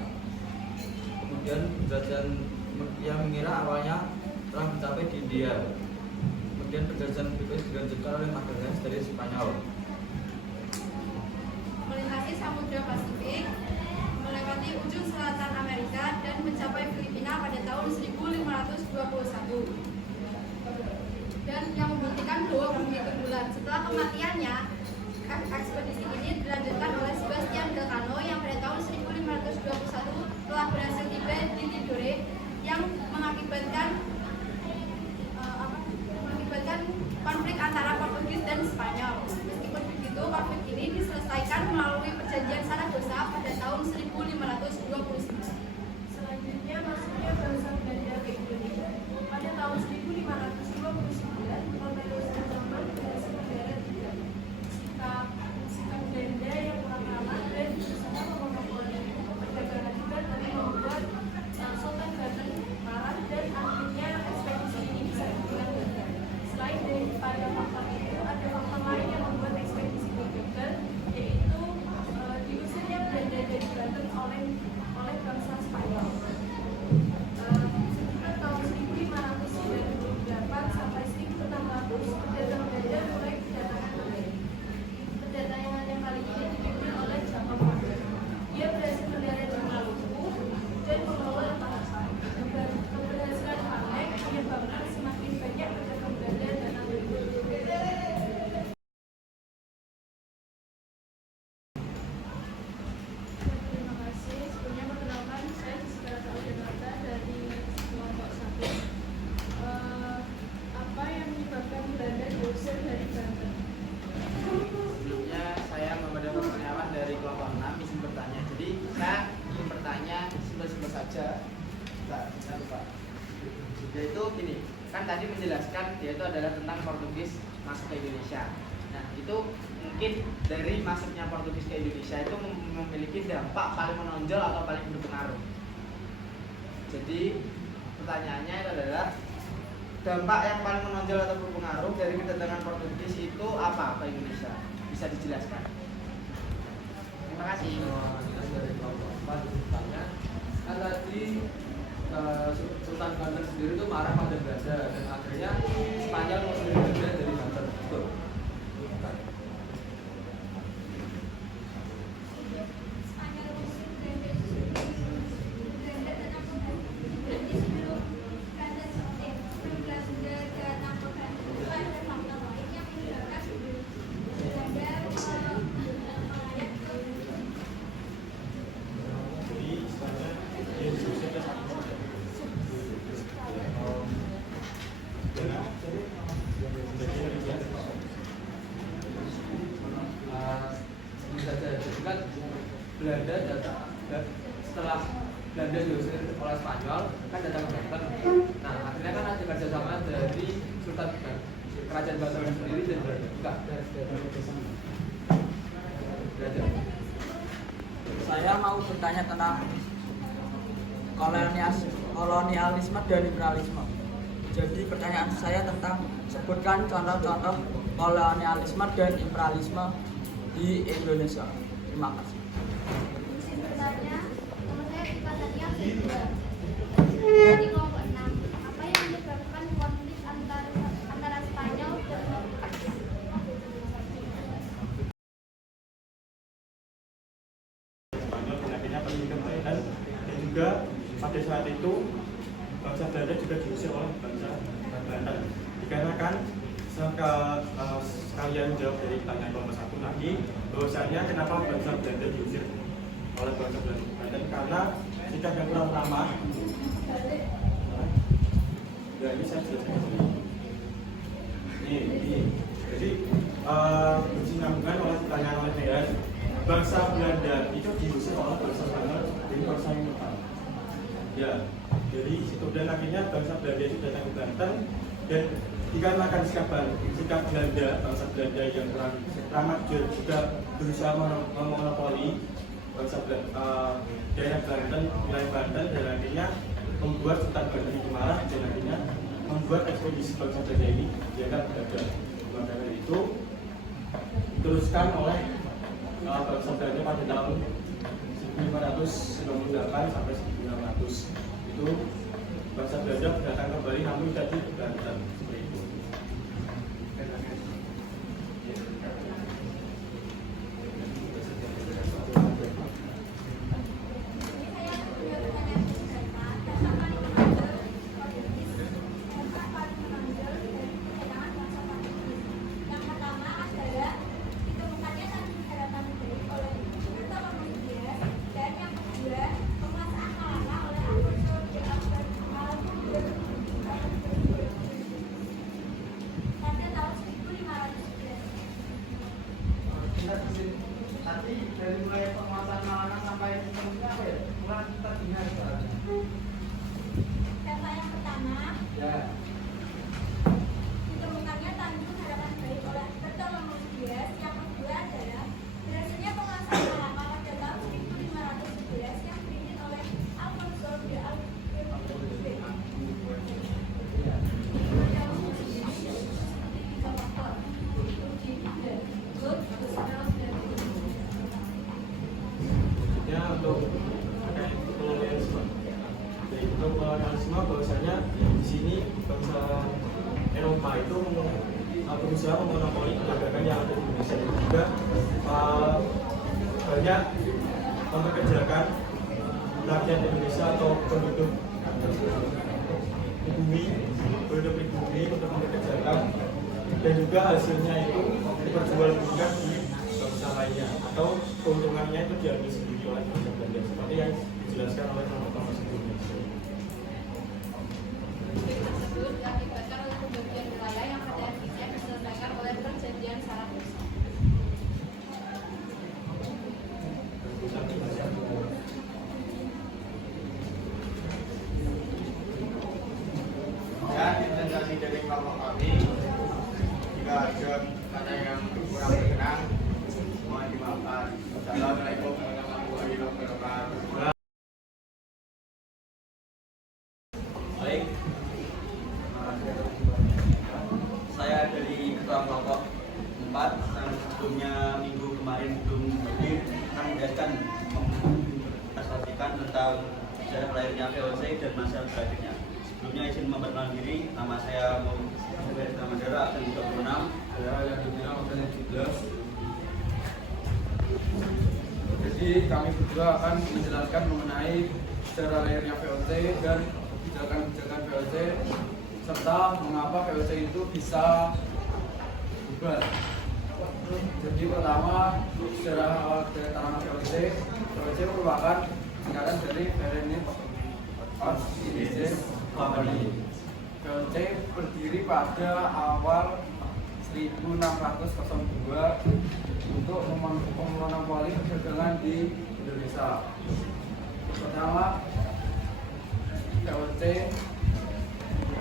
Kemudian penjelajahan yang mengira awalnya telah mencapai di India. Kemudian penjelajahan berikutnya dilanjutkan oleh Magallanes dari Spanyol. Melintasi Samudra Pasifik, melewati ujung selatan Amerika dan mencapai Filipina pada tahun 1521. Dan yang membuktikan bahwa bumi itu bulat. Setelah kematiannya, ekspedisi ini dilanjutkan oleh Sebastian Elcano yang pada tahun 1521 telah berhasil tiba di Tidore yang adalah tentang Portugis masuk ke Indonesia. Nah, itu mungkin dari masuknya Portugis ke Indonesia itu memiliki dampak paling menonjol atau paling berpengaruh. Jadi pertanyaannya adalah dampak yang paling menonjol atau berpengaruh dari kedatangan Portugis itu apa ke Indonesia? Bisa dijelaskan? Terima kasih. Jelas dari kelompok 4 ditanya, kan tadi Sultan Banten sendiri itu marah pada Belanda dan akhirnya Spanyol mau sendiri Belanda dari Banten. Betul. Belanda datang setelah Belanda diusir oleh Spanyol kan datang ke Banten. Nah akhirnya kan ada kerjasama dari Sultan Kerajaan Banten sendiri dan Belanda. Enggak. Saya mau bertanya tentang kolonialisme dan imperialisme. Jadi pertanyaan saya tentang sebutkan contoh-contoh kolonialisme dan imperialisme di Indonesia. Terima kasih. Sebenarnya, nama saya Ipatania Sedua. Di kelompok 6, apa yang menyebabkan konflik antara Spanyol dan Portugis? Spanyol dan akhirnya pergi ke Thailand, dan juga pada saat itu bangsa Belanda juga diusir oleh bangsa Banten. Dikarenakan sekalian jawab dari pertanyaan kelompok 1 lagi, bahwasanya kenapa bangsa Belanda diusir oleh bangsa Banten, karena sikap yang kurang ramah. Ya, ini saya jelaskan dulu. Ini. Jadi bersinambungan oleh pertanyaan oleh Dean, bangsa Belanda itu diusir oleh bangsa Spanyol dari bangsa yang pertama. Ya, dari situ dan akhirnya bangsa Belanda itu datang ke Banten, dan dikarenakan sikap Belanda, bangsa Belanda yang kurang ramah juga berusaha memonopoli bangsa daerah Banten, wilayah Banten, dan akhirnya membuat Sultan Banten itu marah, dan akhirnya membuat ekspedisi bangsa Belanda ini dianggap gagal. Maka dari itu diteruskan oleh bangsa Belanda pada tahun 1598 sampai 1600. Itu bangsa Belanda datang kembali namun tidak di Banten. Seperti itu. Nanti dari mulai penguasaan Malangan sampai sistemnya apa ya? Kurang kita dengar. Data yang pertama, Ya. ditemukannya Tanjung Harapan Baik oleh Bartolomeu Dias. Yang kedua adalah berhasilnya penguasaan Malaka pada tahun 1511 yang dipimpin oleh Alfonso de Albuquerque. Ya, untuk terkait kolonialisme. Jadi untuk kolonialisme bahwasanya di sini bangsa Eropa itu berusaha memonopoli perdagangan yang ada di Indonesia, dan juga banyak mempekerjakan rakyat Indonesia atau penduduk pribumi untuk mempekerjakan, dan juga hasilnya itu diperjualbelikan di bangsa lainnya atau keuntungannya itu diambil sendiri oleh bangsa Belanda, seperti yang dijelaskan oleh teman-teman sebelumnya. Tersebut diakibatkan oleh pembagian wilayah yang pada akhirnya diselesaikan oleh perjanjian Saragossa. Ya, dispensasi dari kelompok kami ada kata yang kurang berkenan, mohon dimaafkan. Assalamualaikum warahmatullahi wabarakatuh. Baik, saya dari Ketua Kelompok 4 yang sebelumnya minggu kemarin belum hadir akan menjelaskan tentang sejarah lahirnya VOC dan masa berakhirnya. Sebelumnya izin memperkenalkan diri, nama saya Muhammad Kamandara, akan 26. Saya yang dibilang akan 17. Jadi kami berdua akan menjelaskan mengenai sejarah lahirnya VOC dan kebijakan-kebijakan VOC serta mengapa VOC itu bisa bubar. Jadi pertama, sejarah awal kedatangan VOC merupakan singkatan dari Verenigd Ost-Indische Company. VOC berdiri pada awal 1602 untuk memonopoli perdagangan di Indonesia. Pertama, VOC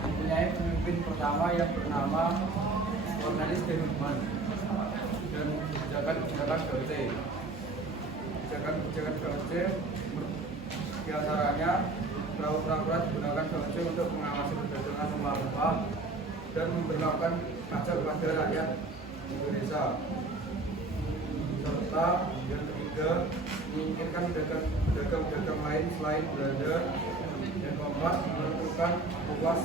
mempunyai pemimpin pertama yang bernama Cornelis de Houtman dan kebijakan VOC. Kebijakan VOC diantaranya peraturan digunakan VOC untuk mengawasi perdagangan rempah-rempah dan memberlakukan pajak kepada rakyat Indonesia. Serta yang ketiga, menginginkan pedagang-pedagang lain selain Belanda. Yang keempat, menentukan luas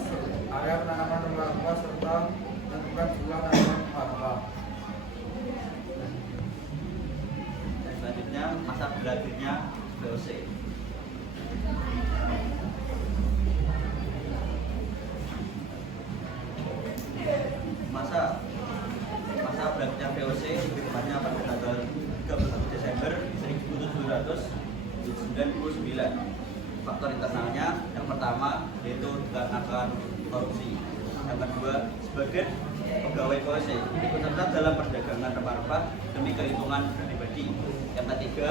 area penanaman rempah-rempah serta menentukan jumlah tanaman rempah-rempah. Selanjutnya, masa berakhirnya VOC. Masa berakhirnya VOC tepatnya pada tanggal 31 Desember 1799. Faktor internalnya yang pertama yaitu dikarenakan korupsi. Yang kedua, sebagai pegawai VOC ikut serta dalam perdagangan rempah-rempah demi keuntungan pribadi. Yang ketiga,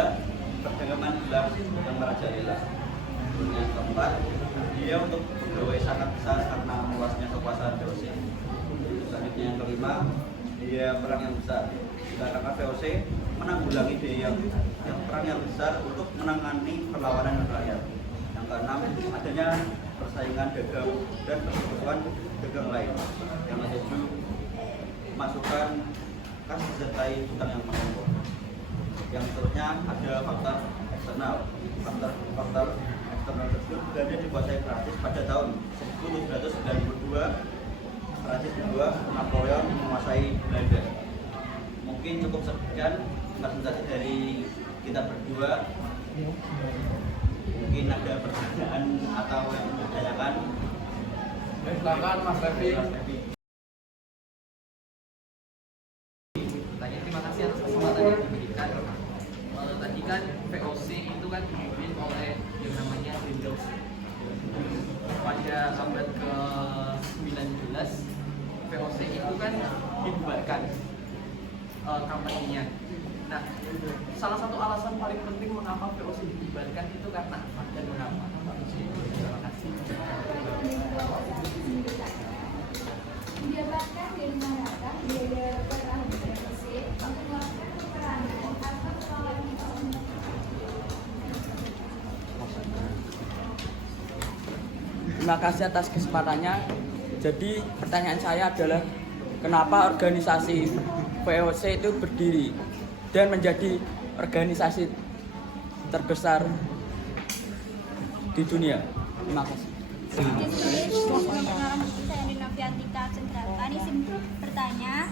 perdagangan gelap yang merajalela. Yang keempat, dia untuk pegawai sangat besar karena meluasnya kekuasaan VOC. Selanjutnya yang kelima, dia perang yang besar. Dikarenakan VOC menanggulangi biaya yang perang yang besar untuk menangani perlawanan rakyat. Yang keenam, adanya persaingan dagang dan persekutuan dagang lain. Yang ketujuh, masukan kas disertai hutang yang menumpuk. Yang seterusnya ada faktor eksternal. Faktor eksternal tersebut Belanda dikuasai Prancis pada tahun 1792. Prancis kedua, Napoleon menguasai Belanda. Mungkin cukup sekian presentasi dari kita berdua. Mungkin ada pertanyaan atau yang ditanyakan. Silakan Mas Levi. Terima kasih atas kesempatan yang diberikan. Tadi kan VOC itu kan dipimpin oleh yang namanya Windows. Pada abad ke-19 VOC itu kan dibubarkan company-nya. Nah, salah satu alasan paling penting mengapa VOC dibubarkan itu karena apa dan mengapa? Terima kasih. Mendapatkan dari manakah biaya peran VOC untuk melakukan peperangan atau perlawanan? Terima kasih atas kesempatannya. Jadi pertanyaan saya adalah kenapa organisasi VOC itu berdiri dan menjadi organisasi terbesar di dunia? Terima kasih. Saya Dinoviantika Cendrakan, izin bertanya,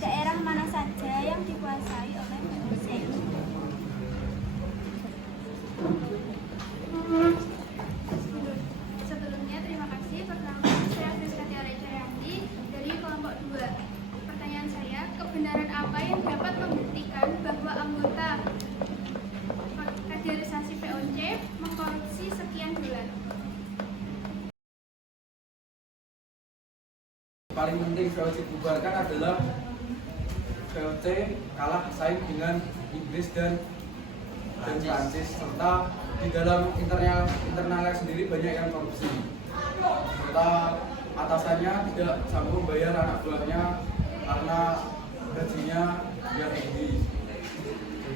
daerah mana saja yang dikuasai oleh VOC? Sebelumnya terima kasih. Pertama, saya Friska Tiara Jayanti dari kelompok 2. Pertanyaan saya, kebenaran apa yang dapat membuktikan bahwa anggota kaderisasi VOC mengkorupsi sekian bulan? Paling penting VOC bubarkan adalah VOC kalah bersaing dengan Inggris dan Prancis, serta di dalam internalnya sendiri banyak yang korupsi, serta atasannya tidak sanggup membayar anak buahnya karena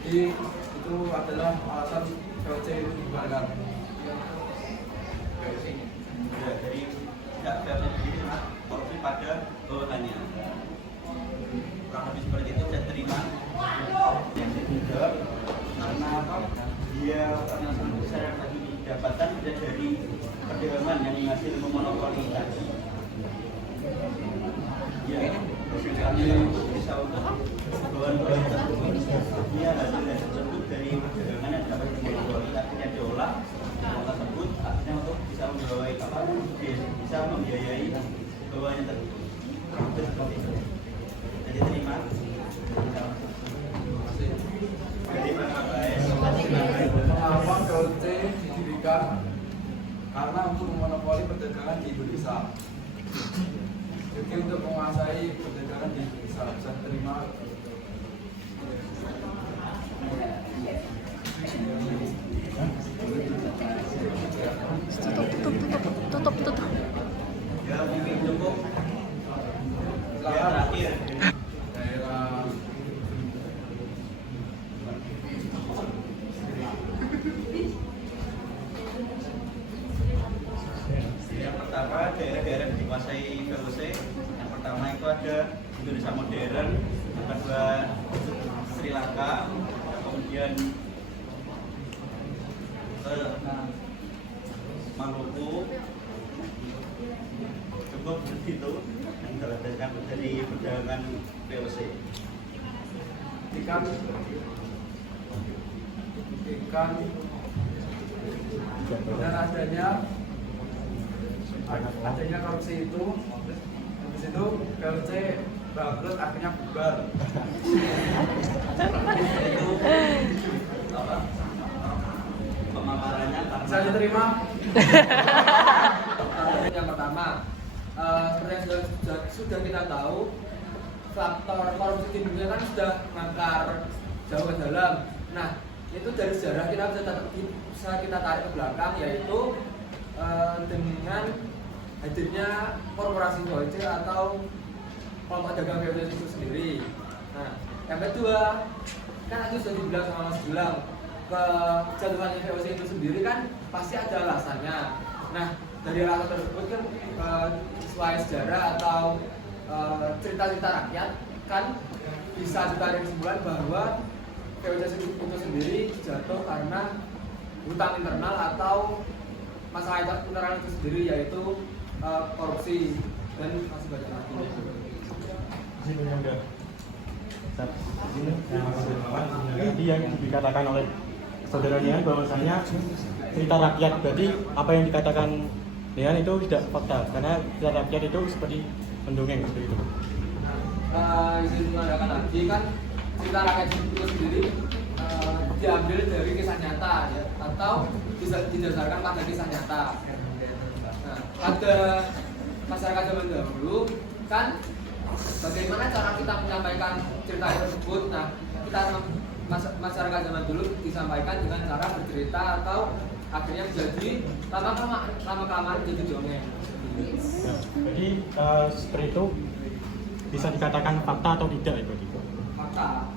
Jadi itu adalah alasan VOC dibubarkan. Ya, jadi tidak VOC sendiri cuma korupsi pada bawahannya. Kurang lebih seperti itu saya terima. Yang ketiga, karena apa? Dia saya tadi didapatkan dari perdagangan yang hasil memonopoli tadi. Ya, kami bisa untuk bahan-bahan tersebut. Dia hasilnya tersebut dari perdagangan yang dapat memonopoli, akhirnya diolah tersebut, akhirnya untuk bisa membiayai apa? Bisa membiayai bawahannya tersebut. Seperti itu. Jadi terima. Mengapa VOC didirikan? Karena untuk memonopoli perdagangan di Indonesia. Jadi untuk menguasai perdagangan di Indonesia. Bisa terima. Tutup. Ya, mungkin cukup. Ya, terakhir. Daerah yang pertama daerah-daerah yang dikuasai VOC. Yang pertama itu ada Indonesia modern, yang kedua Sri Lanka, kemudian Maluku. Cukup seperti itu yang terjadi dari perdagangan VOC. ikan dan adanya korupsi itu, habis itu VOC bangkrut akhirnya bubar. Itu apa? Pemaparannya karena Saya diterima. Yang pertama, seperti yang sudah kita tahu, faktor korupsi di dunia kan sudah mengakar jauh ke dalam. Nah, itu dari sejarah kita bisa kita tarik ke belakang, yaitu dengan hadirnya korporasi VOC atau kelompok dagang VOC itu sendiri. Nah, yang kedua, kan itu sudah dibilang sama Mas Gilang, kejatuhannya VOC itu sendiri kan pasti ada alasannya. Nah, dari alasan tersebut kan sesuai sejarah atau cerita-cerita rakyat kan bisa ditarik kesimpulan bahwa VOC itu sendiri jatuh karena hutang internal atau masalah internal itu sendiri, yaitu korupsi dan masih banyak lagi. Tadi yang dikatakan oleh saudara Nian bahwasanya cerita rakyat, berarti apa yang dikatakan Nian itu tidak fakta karena cerita rakyat itu seperti mendongeng seperti itu. Izin menandakan lagi kan cerita rakyat itu sendiri diambil dari kisah nyata ya, atau didasarkan pada kisah nyata. Nah, pada masyarakat zaman dahulu kan bagaimana cara kita menyampaikan cerita tersebut. Nah, kita masyarakat zaman dulu disampaikan dengan cara bercerita atau akhirnya menjadi lama-kelamaan menjadi dongeng. Jadi seperti itu bisa dikatakan fakta atau tidak itu? Fakta.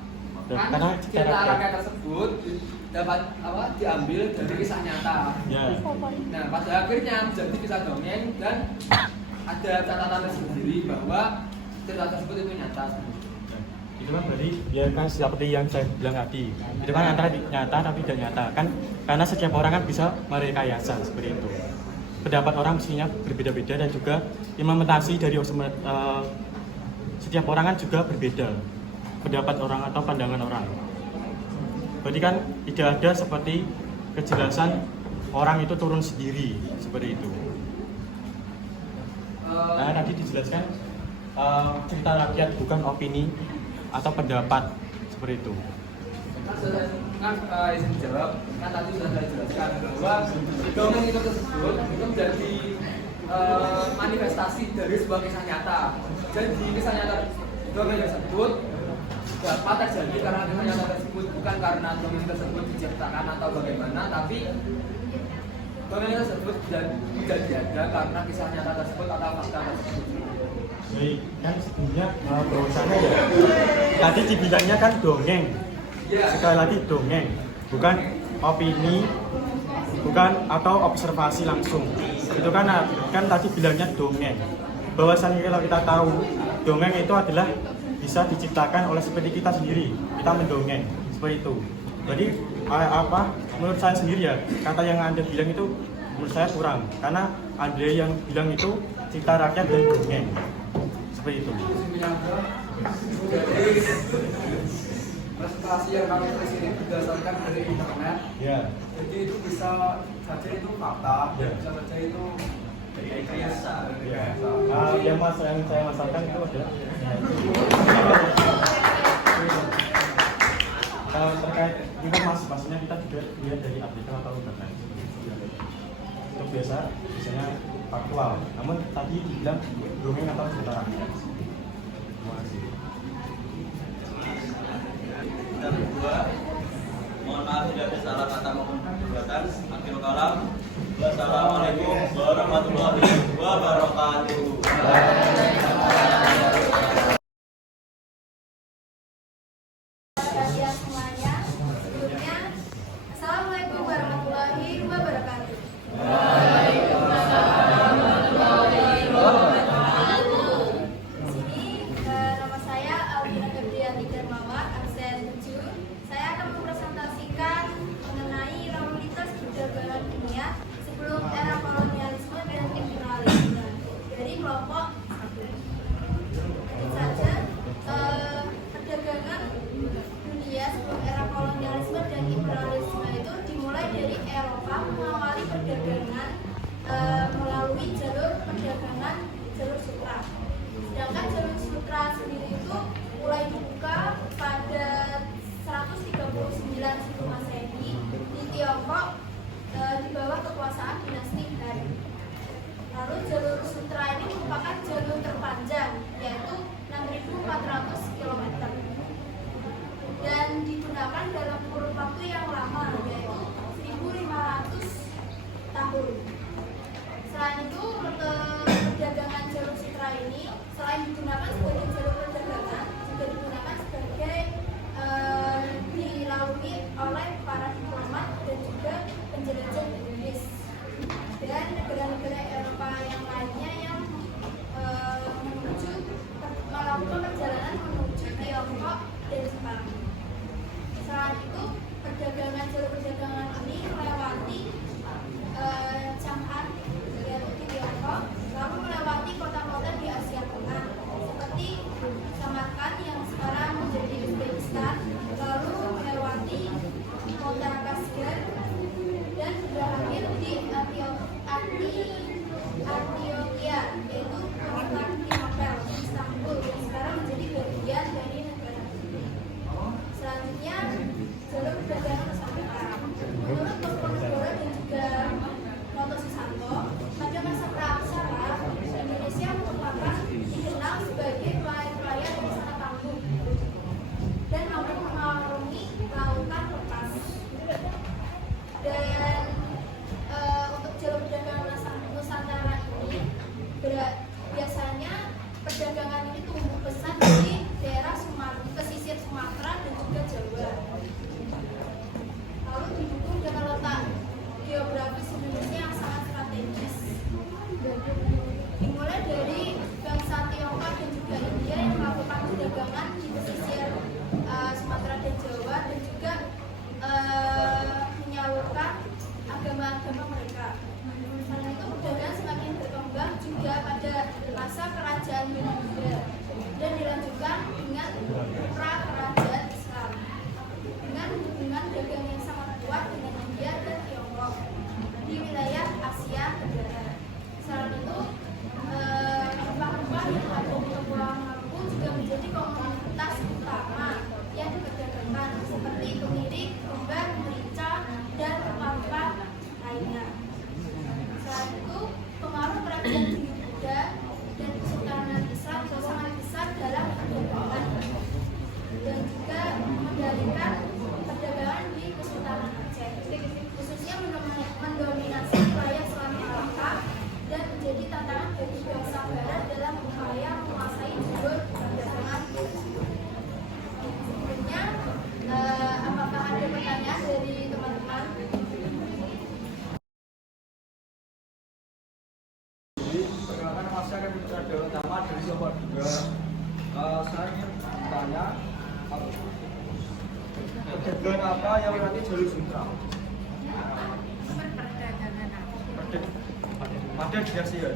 Kan Karena cerita rakyat tersebut dapat diambil dari kisah nyata. Ya. Nah, pada akhirnya menjadi kisah dongeng dan ada catatan tersendiri bahwa cerita tersebut itu nyata. Itu kan berarti ya kan seperti yang saya bilang tadi, itu kan antara nyata tapi tidak nyata kan, karena setiap orang kan bisa merekayasa seperti itu. Pendapat orang mestinya berbeda-beda dan juga implementasi dari setiap orang kan juga berbeda pendapat orang atau pandangan orang. Berarti kan tidak ada seperti kejelasan orang itu turun sendiri seperti itu. Nah, tadi dijelaskan cerita rakyat bukan opini atau pendapat seperti itu. Izin jawab, kan tadi sudah saya jelaskan bahwa dongeng itu tersebut itu menjadi manifestasi dari sebuah kisah nyata. Jadi kisah nyata dongeng tersebut dapat terjadi karena kisah nyata tersebut bukan karena dongeng tersebut diciptakan atau bagaimana, tapi dongeng tersebut menjadi ada karena kisah nyata tersebut atau fakta tersebut. Jadi kan sebelumnya bahwasanya ya tadi dibilangnya kan dongeng, sekali lagi dongeng, bukan opini, bukan atau observasi langsung. Itu kan tadi bilangnya dongeng. Bahwasannya kalau kita tahu dongeng itu adalah bisa diciptakan oleh seperti kita sendiri, kita mendongeng seperti itu. Jadi menurut saya sendiri ya, kata yang Anda bilang itu menurut saya kurang, karena ada yang bilang itu cipta rakyat dan dongeng seperti itu. Jadi presentasi yang kami tulis ini berdasarkan dari internet. Ya. Jadi itu bisa saja itu fakta, bisa saja itu dari rekayasa. Yang saya masalkan itu adalah terkait informasi, maksudnya kita juga lihat dari artikel atau internet. Itu biasanya faktual. Namun tadi dibilang dongeng atau cerita rakyat. Terima kasih. Dan kedua, mohon maaf tidak ada salah kata maupun perbuatan. Akhirul kalam. Wassalamualaikum warahmatullahi wabarakatuh. Assalamualaikum warahmatullahi wabarakatuh. Nama saya Alvina Febrianti Darmawan, absen 7. Saya akan mempresentasikan mengenai lalu lintas perdagangan dunia sebelum era kolonialisme dan imperialisme dari kelompok 1. Tentu saja perdagangan dunia sebelum era kolonialisme dan imperialisme itu dimulai dari Eropa mengawali perdagangan melalui jalur perdagangan jalur sutra. Sedangkan jalur sutra sendiri itu mulai dibuka pada 139 sebelum Masehi di Tiongkok di bawah kekuasaan dinasti Han. Lalu jalur sutra ini merupakan jalur terpanjang, yaitu 6.400 km, dan digunakan dalam kurun waktu yang lama, yaitu 1.500 tahun. Selain itu, rute perdagangan jalur sutra ini selain digunakan sebagai jalur perdagangan, juga digunakan sebagai dilalui oleh para diplomat dan juga penjelajah Inggris dan negara-negara Eropa yang lainnya yang melakukan perjalanan menuju Tiongkok dan Jepang. Selain itu, Perdagangan apa yang melewati jalur sutra? Pada dinasti Han.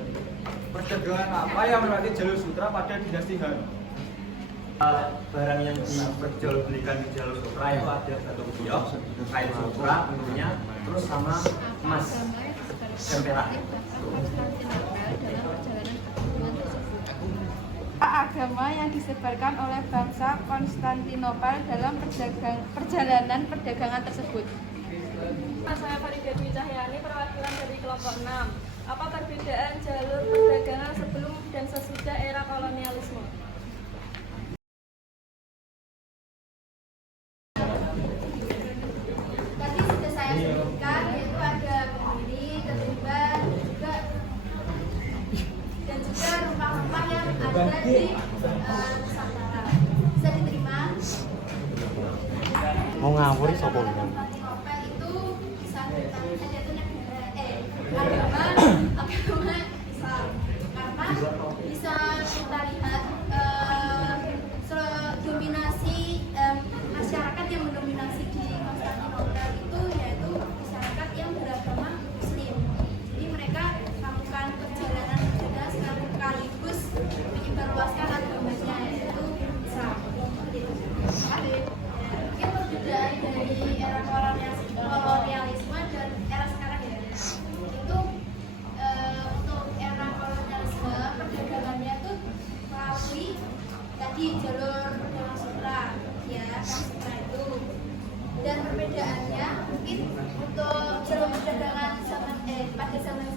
Perdagangan apa yang melewati jalur sutra pada dinasti Han? Barang yang diperjualbelikan di jalur sutra itu ada satu biok, kain sutra tentunya, terus sama emas dan perak. Agama yang disebarkan oleh bangsa Konstantinopel dalam perjalanan perdagangan tersebut. Saya Farida Dwi Cahyani, perwakilan dari kelompok 6. Apa perbedaan jalur perdagangan sebelum dan sesudah era kolonialisme? Tadi sudah saya sebutkan, yaitu ada berdiri, ketumbar, dan juga rumah-rumah yang ada di Nusantara. Bisa diterima? Mau ngawur sopo ini? Konstantinopel itu bisa diterima, yaitu agama Islam. Karena bisa kita lihat dominasi masyarakat yang mendominasi di Konstantinopel itu yaitu masyarakat yang beragama Muslim. Jadi mereka melakukan perjalanan sekaligus menyebarluaskan agamanya yaitu Islam. Mungkin perbedaan dari era kolonialisme dan era sekarang ya. Itu untuk era kolonialisme perdagangannya tuh melalui tadi jalur perdagangan sutra ya, sutra itu. Dan perbedaannya mungkin untuk jalur perdagangan pada zaman